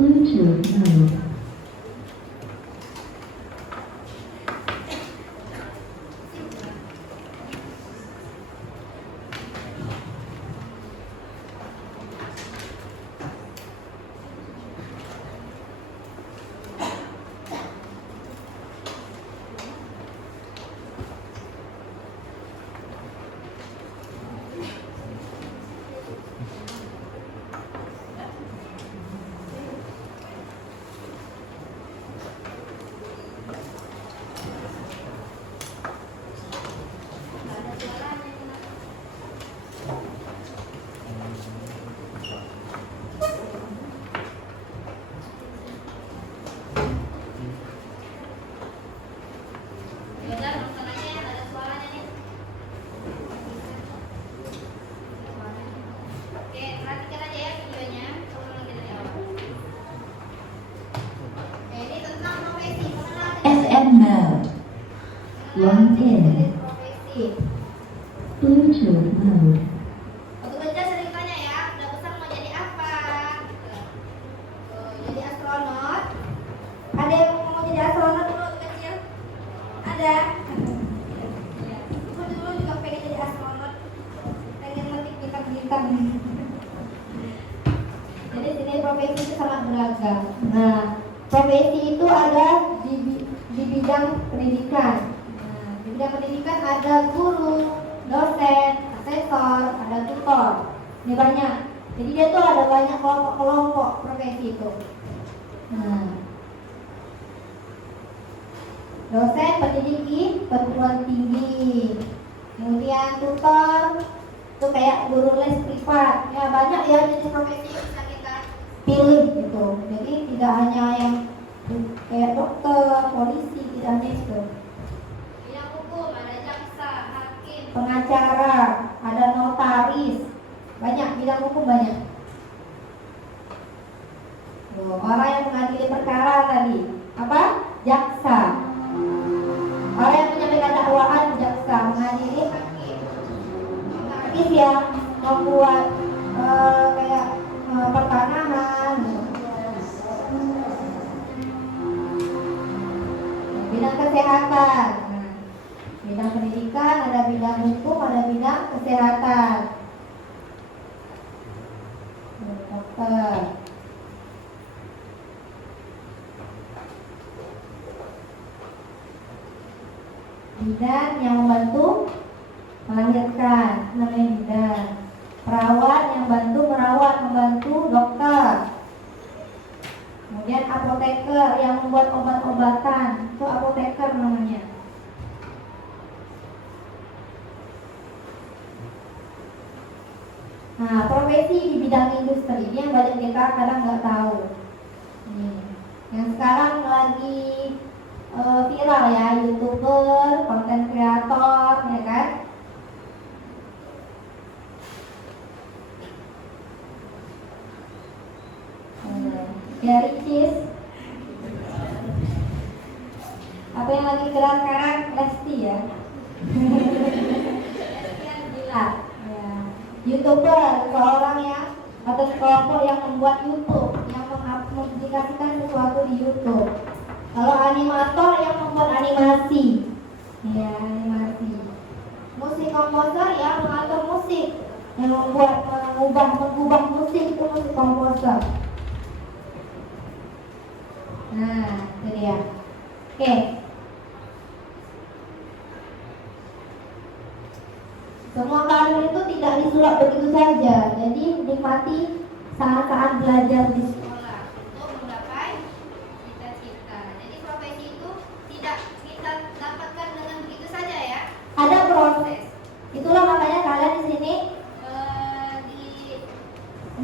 Bluetooth mode. Yaudah, nonton aja ya, ada suaranya nih. Oke, perhatikan aja ya videonya. Coba lagi dari awal. Oke, ini tentang profesi. Mengenal FM mode. Logged in. profesi. Bluetooth mode. Waktu kerja sering tanya ya, udah besar mau jadi apa? Jadi astronot. Ada yang mau jadi astronot dulu waktu kecil? Ada. Aku dulu juga pengen jadi astronot. Pengen metik bintang-bintang. Jadi sini profesi itu sangat beragam. Nah, profesi itu ada di bidang pendidikan. Nah, di bidang pendidikan ada guru, dosen, asesor, ada tutor. Ini banyak. Jadi dia tuh ada banyak kelompok-kelompok profesi itu. Nah, dosen pendidik di perguruan tinggi, kemudian tutor itu kayak guru les privat. Ya banyak ya jenis profesi yang bisa kita pilih gitu. Jadi tidak hanya yang kayak dokter, polisi, tidak hanya itu. Bidang hukum ada jaksa, hakim, Pengacara, ada notaris, banyak bidang hukum banyak. Tuh, orang yang mengadili perkara tadi apa? Jaksa. Orang yang menyampaikan dakwaan jaksa, mengadili hakim. Hakim yang membuat kayak pertanahan. Bidang kesehatan. Nah, bidang pendidikan ada bidang hukum, ada bidang kesehatan. Dokter. Bidan yang membantu melahirkan, namanya bidan. Perawat yang bantu merawat, membantu dokter. Kemudian apoteker yang membuat obat-obatan, itu apoteker namanya. Nah, profesi di bidang industri ini yang banyak kita kadang nggak tahu. Yang sekarang lagi viral ya, YouTuber, konten kreator, ya kan? Dari cheese. Apa yang lagi gerak sekarang? Lesti ya. Lesti yang gila. Ya. YouTuber, seorang yang atau kelompok yang membuat YouTube, yang mengaplikasikan sesuatu di YouTube. Kalau animator yang membuat animasi, ya animasi. Musik komposer yang mengatur musik, yang membuat mengubah musik itu musik komposer. Nah, itu dia. Oke. Semua karir itu tidak disulap begitu saja. Jadi nikmati saat-saat belajar di sekolah untuk menggapai cita-cita. Jadi profesi itu tidak kita dapatkan dengan begitu saja ya. Ada proses. Itulah makanya kalian di sini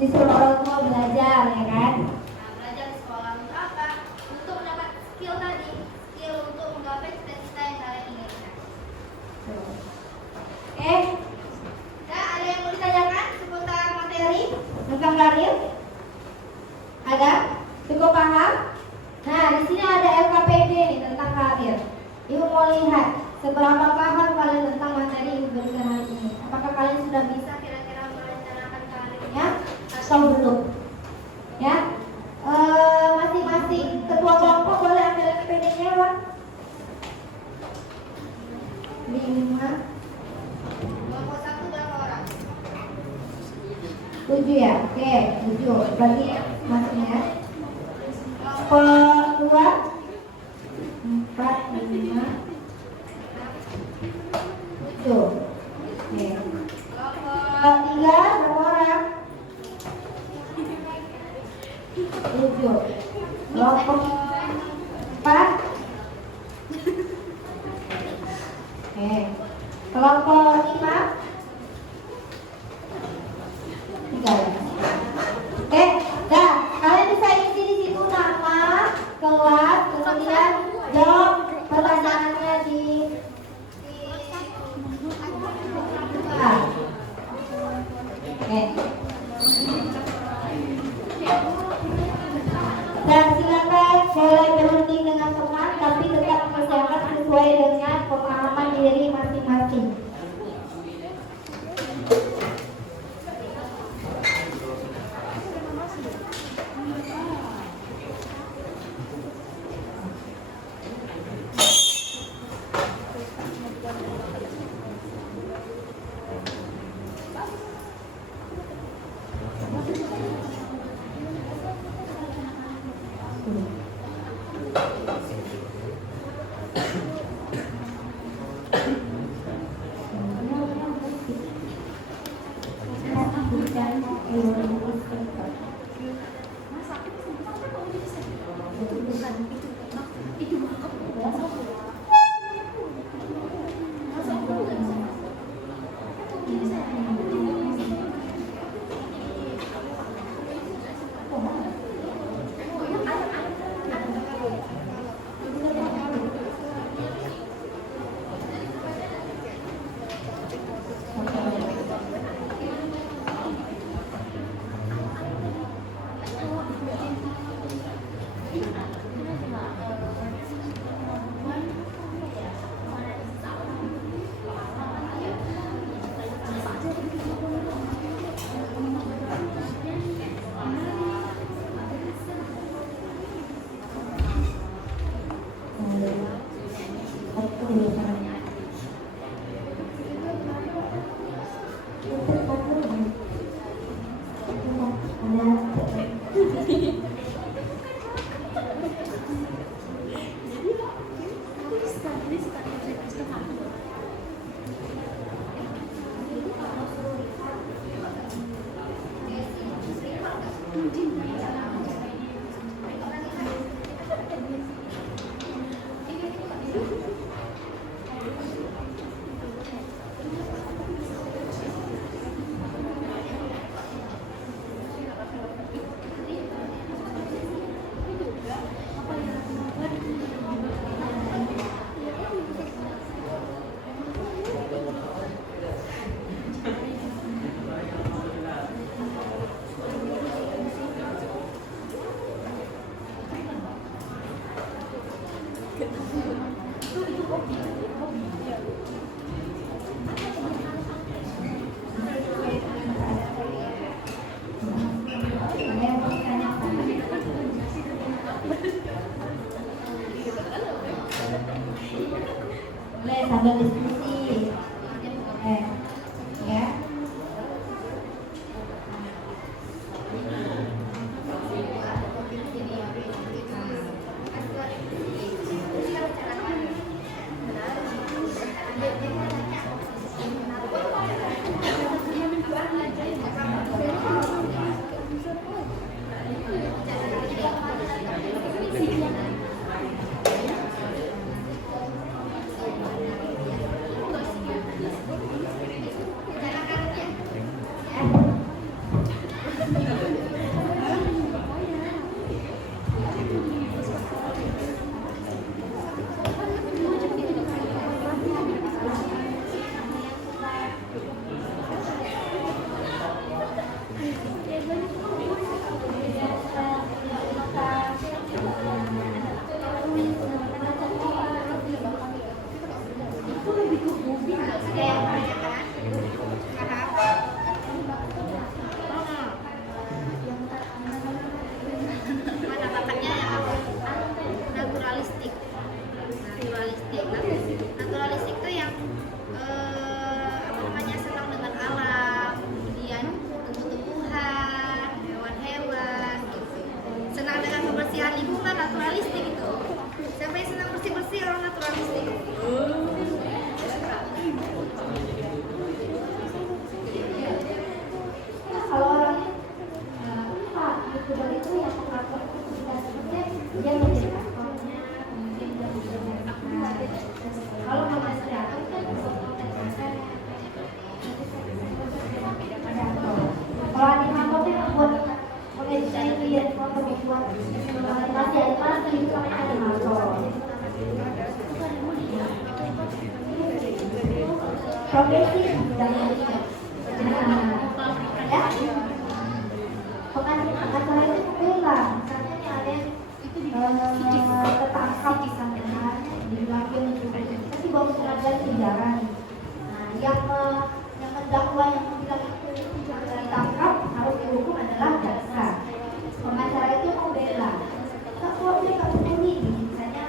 disuruh orang tua belajar, ya kan? Nah, belajar di sekolah untuk apa? Untuk mendapat skill tadi, skill untuk menggapai cita-cita yang kalian inginkan. Ada yang mau ditanyakan seputar materi tentang karir? Ada? Cukup paham? Nah, di sini ada LKPD nih tentang karir. Ibu mau lihat seberapa paham kalian tentang materi yang diberikan hari ini. Apakah kalian sudah bisa kira-kira merencanakan karirnya atau belum? Ya, ya? Oke, 7. Berarti masuknya. Kelompok 2 4, 5, 7. Oke. Kelompok 3 berapa orang? 7. Kelompok 4. Oke. Kelompok 5. 3 ya. Oke, dah. Kalian bisa isi di situ nama, kelas, kemudian jawab pertanyaannya di Oke. Dan silakan boleh berunding dengan teman, tapi tetap persiapan sesuai dengan pemahaman diri masing-masing. Boleh sambil diskusi. Ya. naturalistik itu. Siapa yang senang bersih-bersih orang naturalistik. Nah, kalau orangnya Pak, YouTuber itu yang mengatur aktivitasnya dia menjadi aktornya, kemudian dia menjadi kalau konten kreator kan konten konten kalau di kantor itu buat mengeditasi video foto membuat animasi itu namanya animator. Profesi dan ya pengacara itu membela misalnya nih ada yang tertangkap misalnya dibilangin pasti bawa pelajaran sejarah nih. Nah yang mendakwa yang bilang itu ditangkap harus dihukum adalah jaksa. Pengacara itu membela tak kuat dia nggak peduli misalnya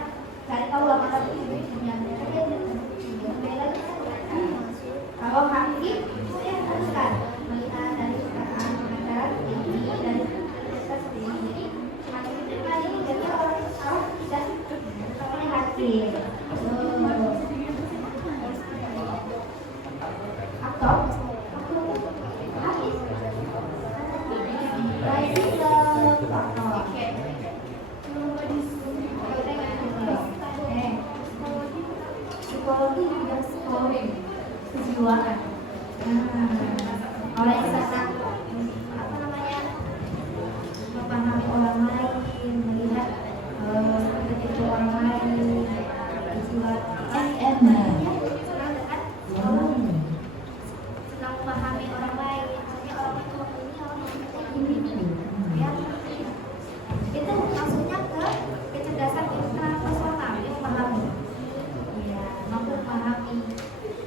cari tahu lamaran ibunya dia membela itu. Kalau hakim saya haruskan melihat dari keterangan pengacara ini dari kita sendiri. Jadi hakim itu tadi jadi orang yang salah tidak namanya hakim. Aktor, hakim. Psikologi juga psikologi kejiwaan. Oleh karena apa namanya memahami orang lain, melihat ketika orang lain, kejiwaan FM senang memahami orang lain. Misalnya orang itu ini ya itu maksudnya ke kecerdasan intrapersonal dia memahami ya mampu memahami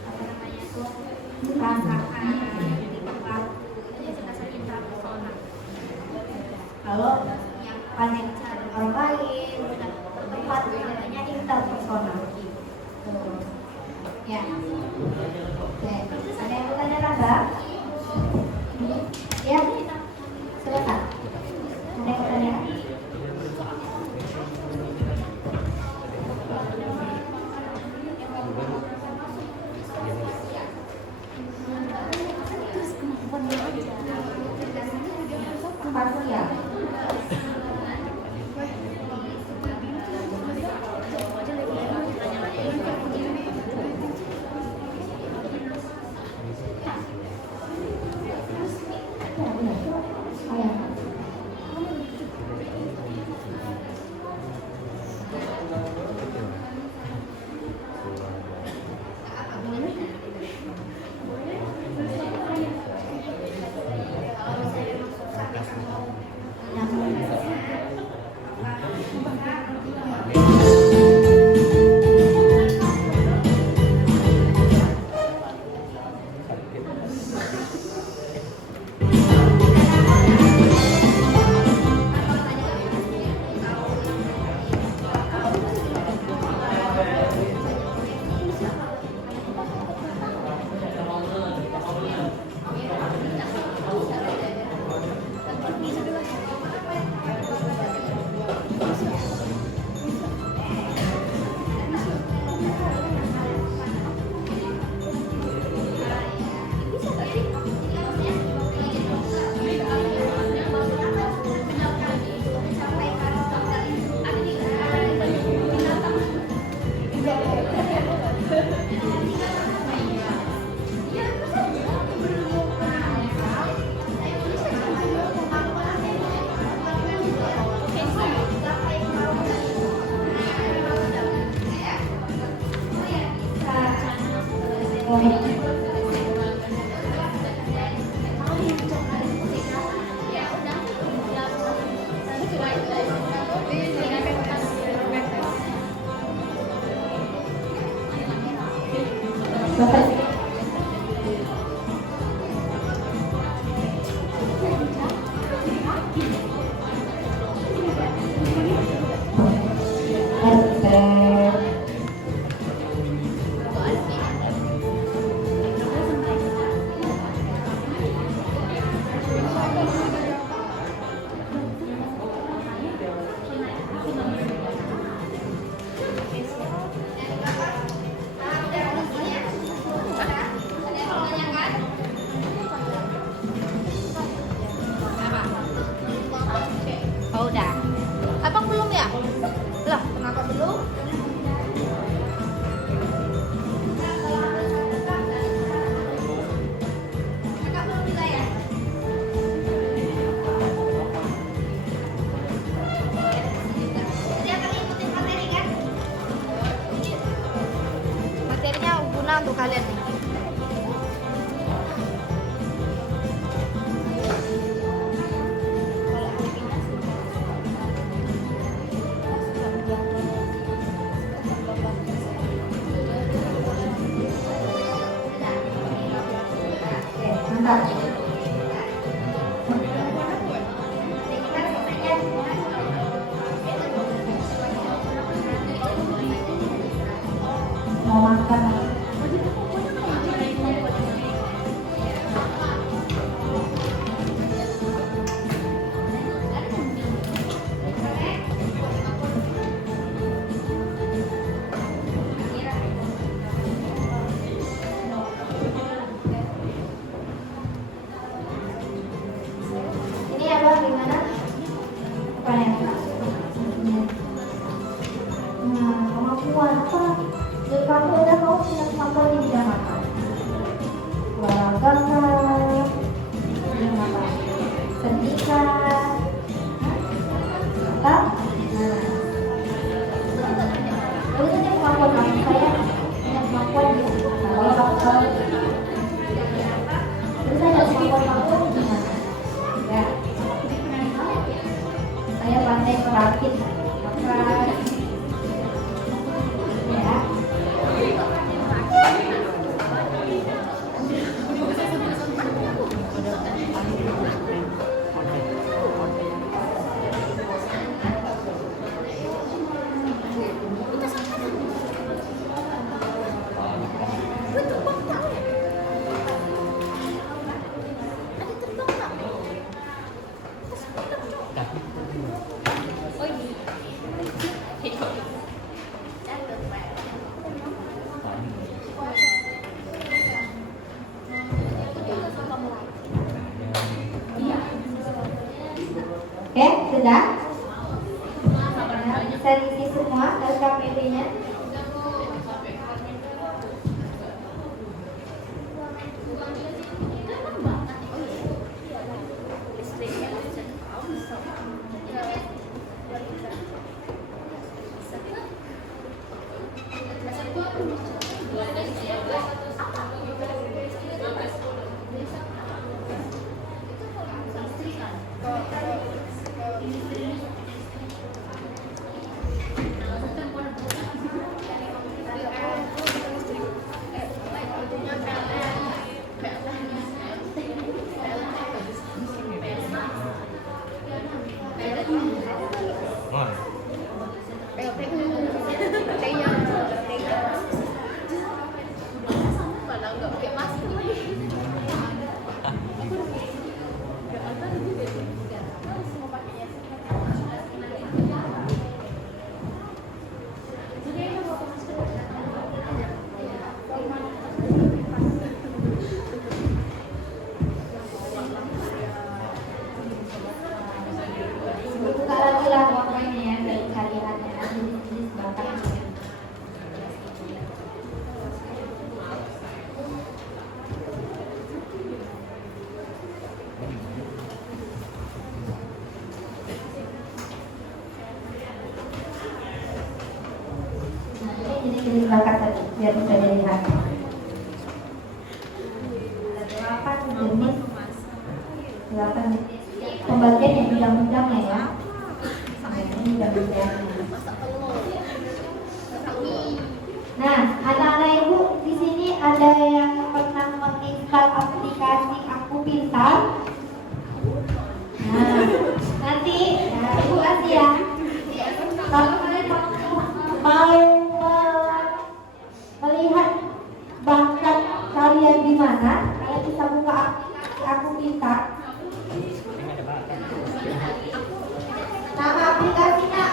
apa namanya itu perasaan tingkah itu kecerdasan intrapersonal. Kalau yang pandai cara orang lain bertempat namanya interpersonal gitu ya. Oke, ada yang bertanya Raga? Ya, silakan. Ada yang bertanya? Parsial. kalian. Mantap. Mau makan. Ini apa gimana? Bukan ya? Nah, kemampuan apa? Jadi kamu udah mau punya kemampuan di bidang apa? Olahraga kah? Bidang apa? Seni kah? Atau? Nah, itu saja kemampuan kamu. Saya punya kemampuan di kalau itu saja kemampuan kamu gimana? Ya, saya pandai merakit makan. Ya. Oke, sudah? Bisa diisi semua LKPD-nya. Buka lagi lah pokoknya ya dari kaliannya jenis-jenis bakatnya. Nah, ini jenis-jenis bakat tadi biar bisa dilihat. Ada 8 jenis, 8 pembagian yang bidang-bidangnya ya. Ini bidang-bidangnya. Nah, anak-anak ibu di sini ada yang pernah menginstal aplikasi Aku Pintar. Nah, nanti ibu kasih ya. Kalau kalian mau melihat bakat kalian di mana, kalian bisa buka aplikasi Aku Pintar. Nama aplikasinya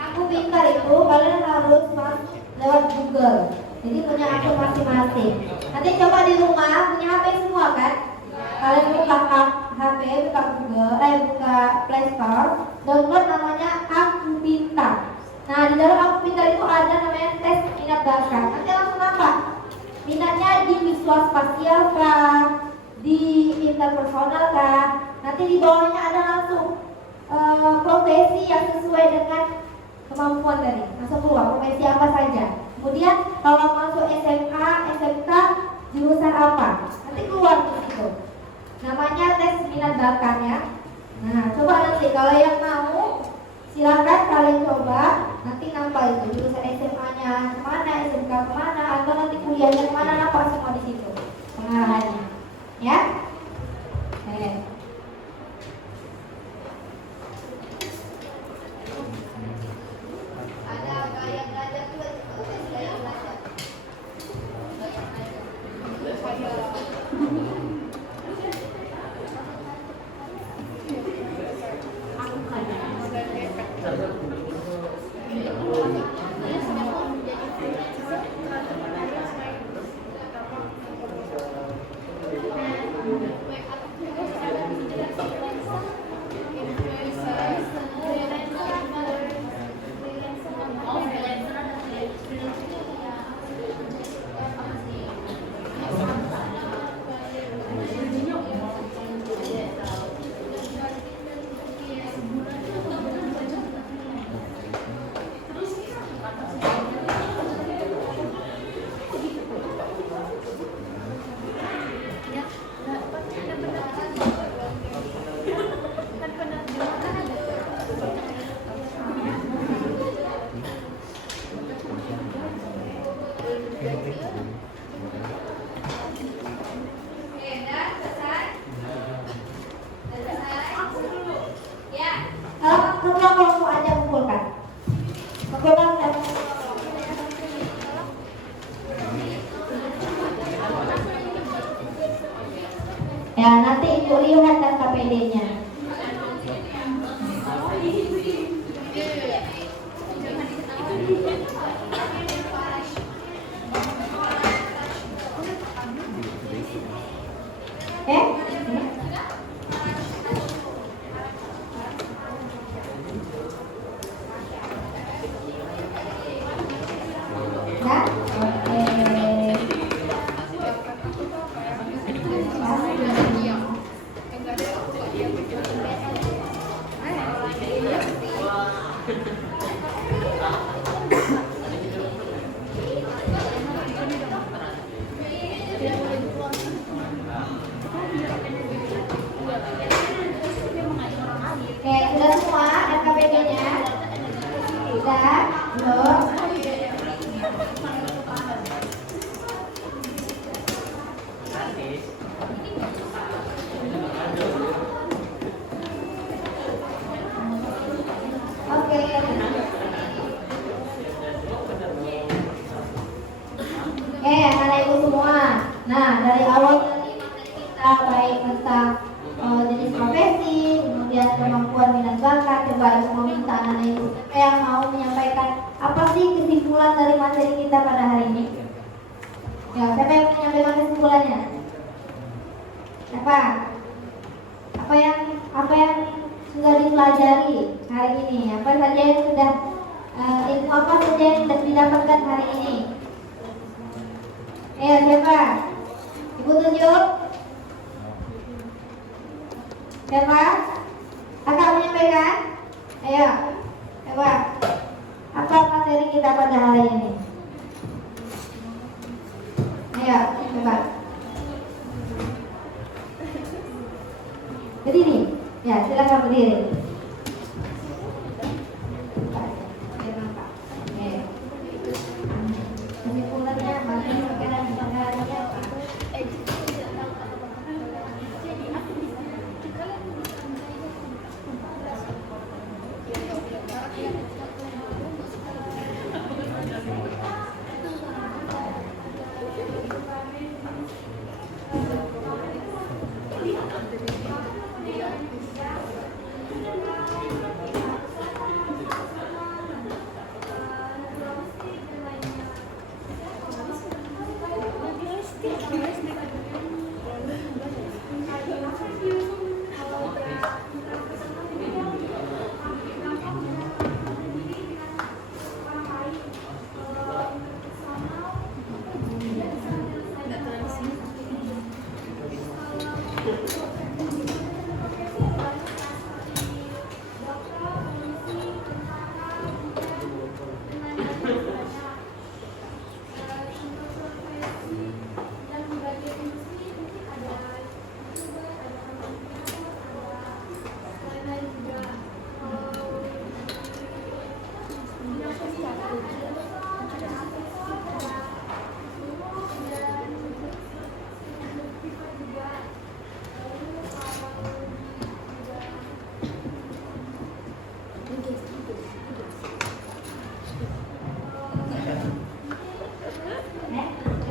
Aku Pintar itu kalian harus masuk lewat Google. Jadi punya akun masing-masing. Nanti coba di rumah punya HP semua kan? Kalian buka HP, buka Google, buka Play Store, download namanya Aku Pintar. Nah, di dalam Aku Pintar itu ada namanya tes minat bakat. Nanti langsung apa? Minatnya di visual spasial kah? Di interpersonal kah? Nanti di bawahnya ada langsung profesi yang sesuai dengan kemampuan tadi. Langsung keluar profesi apa saja. Kemudian kalau masuk SMA, SMK jurusan apa? Nanti keluar di situ. Namanya tes minat bakat ya. Nah, coba nanti kalau yang mau silakan kalian coba nanti nampak itu jurusan SMA-nya kemana, SMK kemana, atau nanti kuliahnya kemana, nampak semua di situ pengarahannya, ya. Oke. Ada gaya belajar juga, gaya belajar. Ya, nanti Ibu lihat dan KPD-nya. Oke, sudah semua KPD-nya? Sudah? Belum? Oke. Anak ibu semua. Nah, dari awal kita baik tentang jenis profesi, kemudian kemampuan minat bakat. Coba ibu meminta anak ibu yang mau menyampaikan apa sih kesimpulan dari materi kita pada hari ini? Ya, siapa yang menyampaikan kesimpulannya? Siapa? Apa yang sudah dipelajari hari ini? Apa saja yang sudah ilmu apa saja yang didapatkan hari ini? Siapa? Ibu tunjuk. Siapa? Kakak menyampaikan? Ayo, coba. Apa materi kita pada hari ini? Ayo, coba. Berdiri. Ya, silakan berdiri. Kesimpulannya, materi sekarang harinya apa?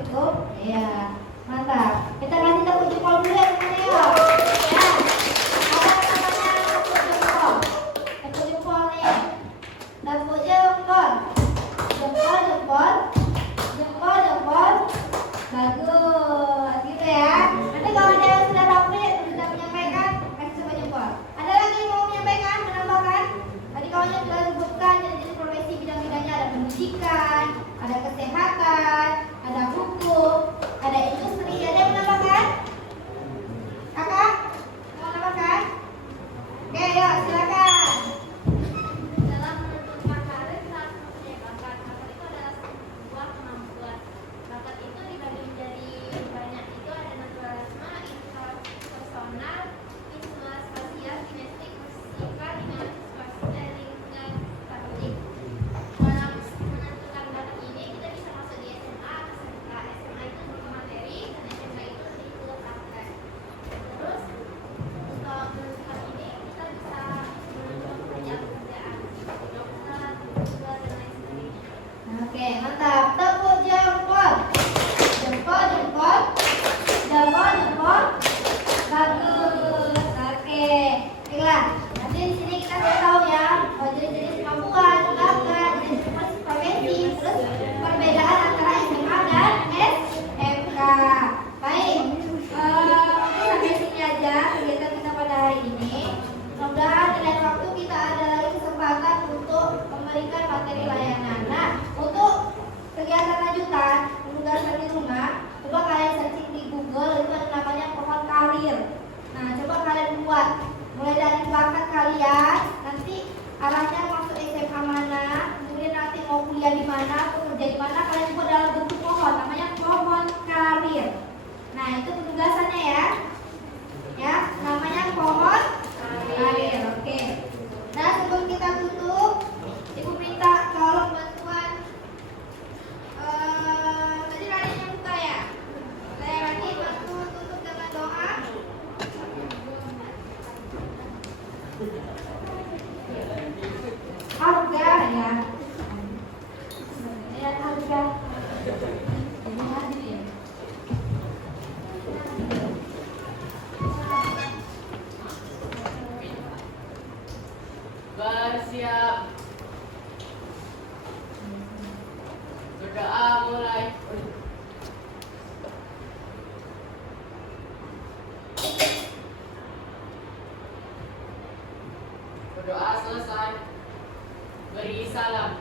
Cukup? Iya. Mantap. Kita kasih tepuk jempol dulu ya semuanya ya. Ya. Apa namanya tepuk jempol? Tepuk jempol nih. Tepuk jempol. Jempol, jempol. Jempol, jempol. Bagus. Gitu ya. Nanti kalau ada yang sudah rapi, sudah menyampaikan, kasih tepuk jempol. Ada lagi yang mau menyampaikan, menambahkan? Tadi kawannya sudah sebutkan jenis profesi bidang-bidangnya, ada pendidikan, ada kesehatan, ada hukum, ada industri. Ada yang menambahkan? Kakak? Mau menambahkan? Oke, yuk silakan. Dalam menentukan karir, kita harus mempunyai bakat. Bakat itu adalah sebuah kemampuan. Bakat itu dibagi menjadi banyak. Itu ada naturalisme, interpersonal, spasial, kinestik, musikal, imajinasi, dan linguistik. Dalam menentukan bakat ini, kita bisa masuk di SMA atau SMK. SMA itu berupa materi, dan SMK itu lebih ke praktek. Terus, untuk menentukan ini, kita bisa menentukan pekerjaan-pekerjaan, dokter, guru, dan lain sebagainya. Oke, mantap. Tepuk jempol. Jempol, jempol. Jempol, jempol. Bagus. Oke. Baiklah. Nanti di sini kita kasih tahu ya, jenis-jenis kemampuan, bakat, jenis profesi, terus perbedaan antara SMA dan SMK. Baik. Mungkin sampai sini aja kegiatan kita pada hari ini. Mudah-mudahan di lain waktu kita ada lagi kesempatan untuk memberikan materi layanan. Nah, untuk kegiatan lanjutan penugasan di rumah, coba kalian searching di Google, itu ada namanya pohon karir. Nah, coba kalian buat mulai dari bakat kalian, nanti arahnya masuk SMA mana, kemudian nanti mau kuliah di mana, atau kerja di mana, kalian buat dalam bentuk pohon, namanya pohon karir. Nah, itu penugasannya ya. Ya, namanya pohon karir. Oke. Nah, sebelum kita tutup, Ibu minta tolong bantuan. Tadi Rani yang buka ya. Saya Rani bantu tutup dengan doa. Harga ya. Ya harga. Ini hadir ya. Bersiap. Berdoa mulai. Berdoa selesai. Beri salam.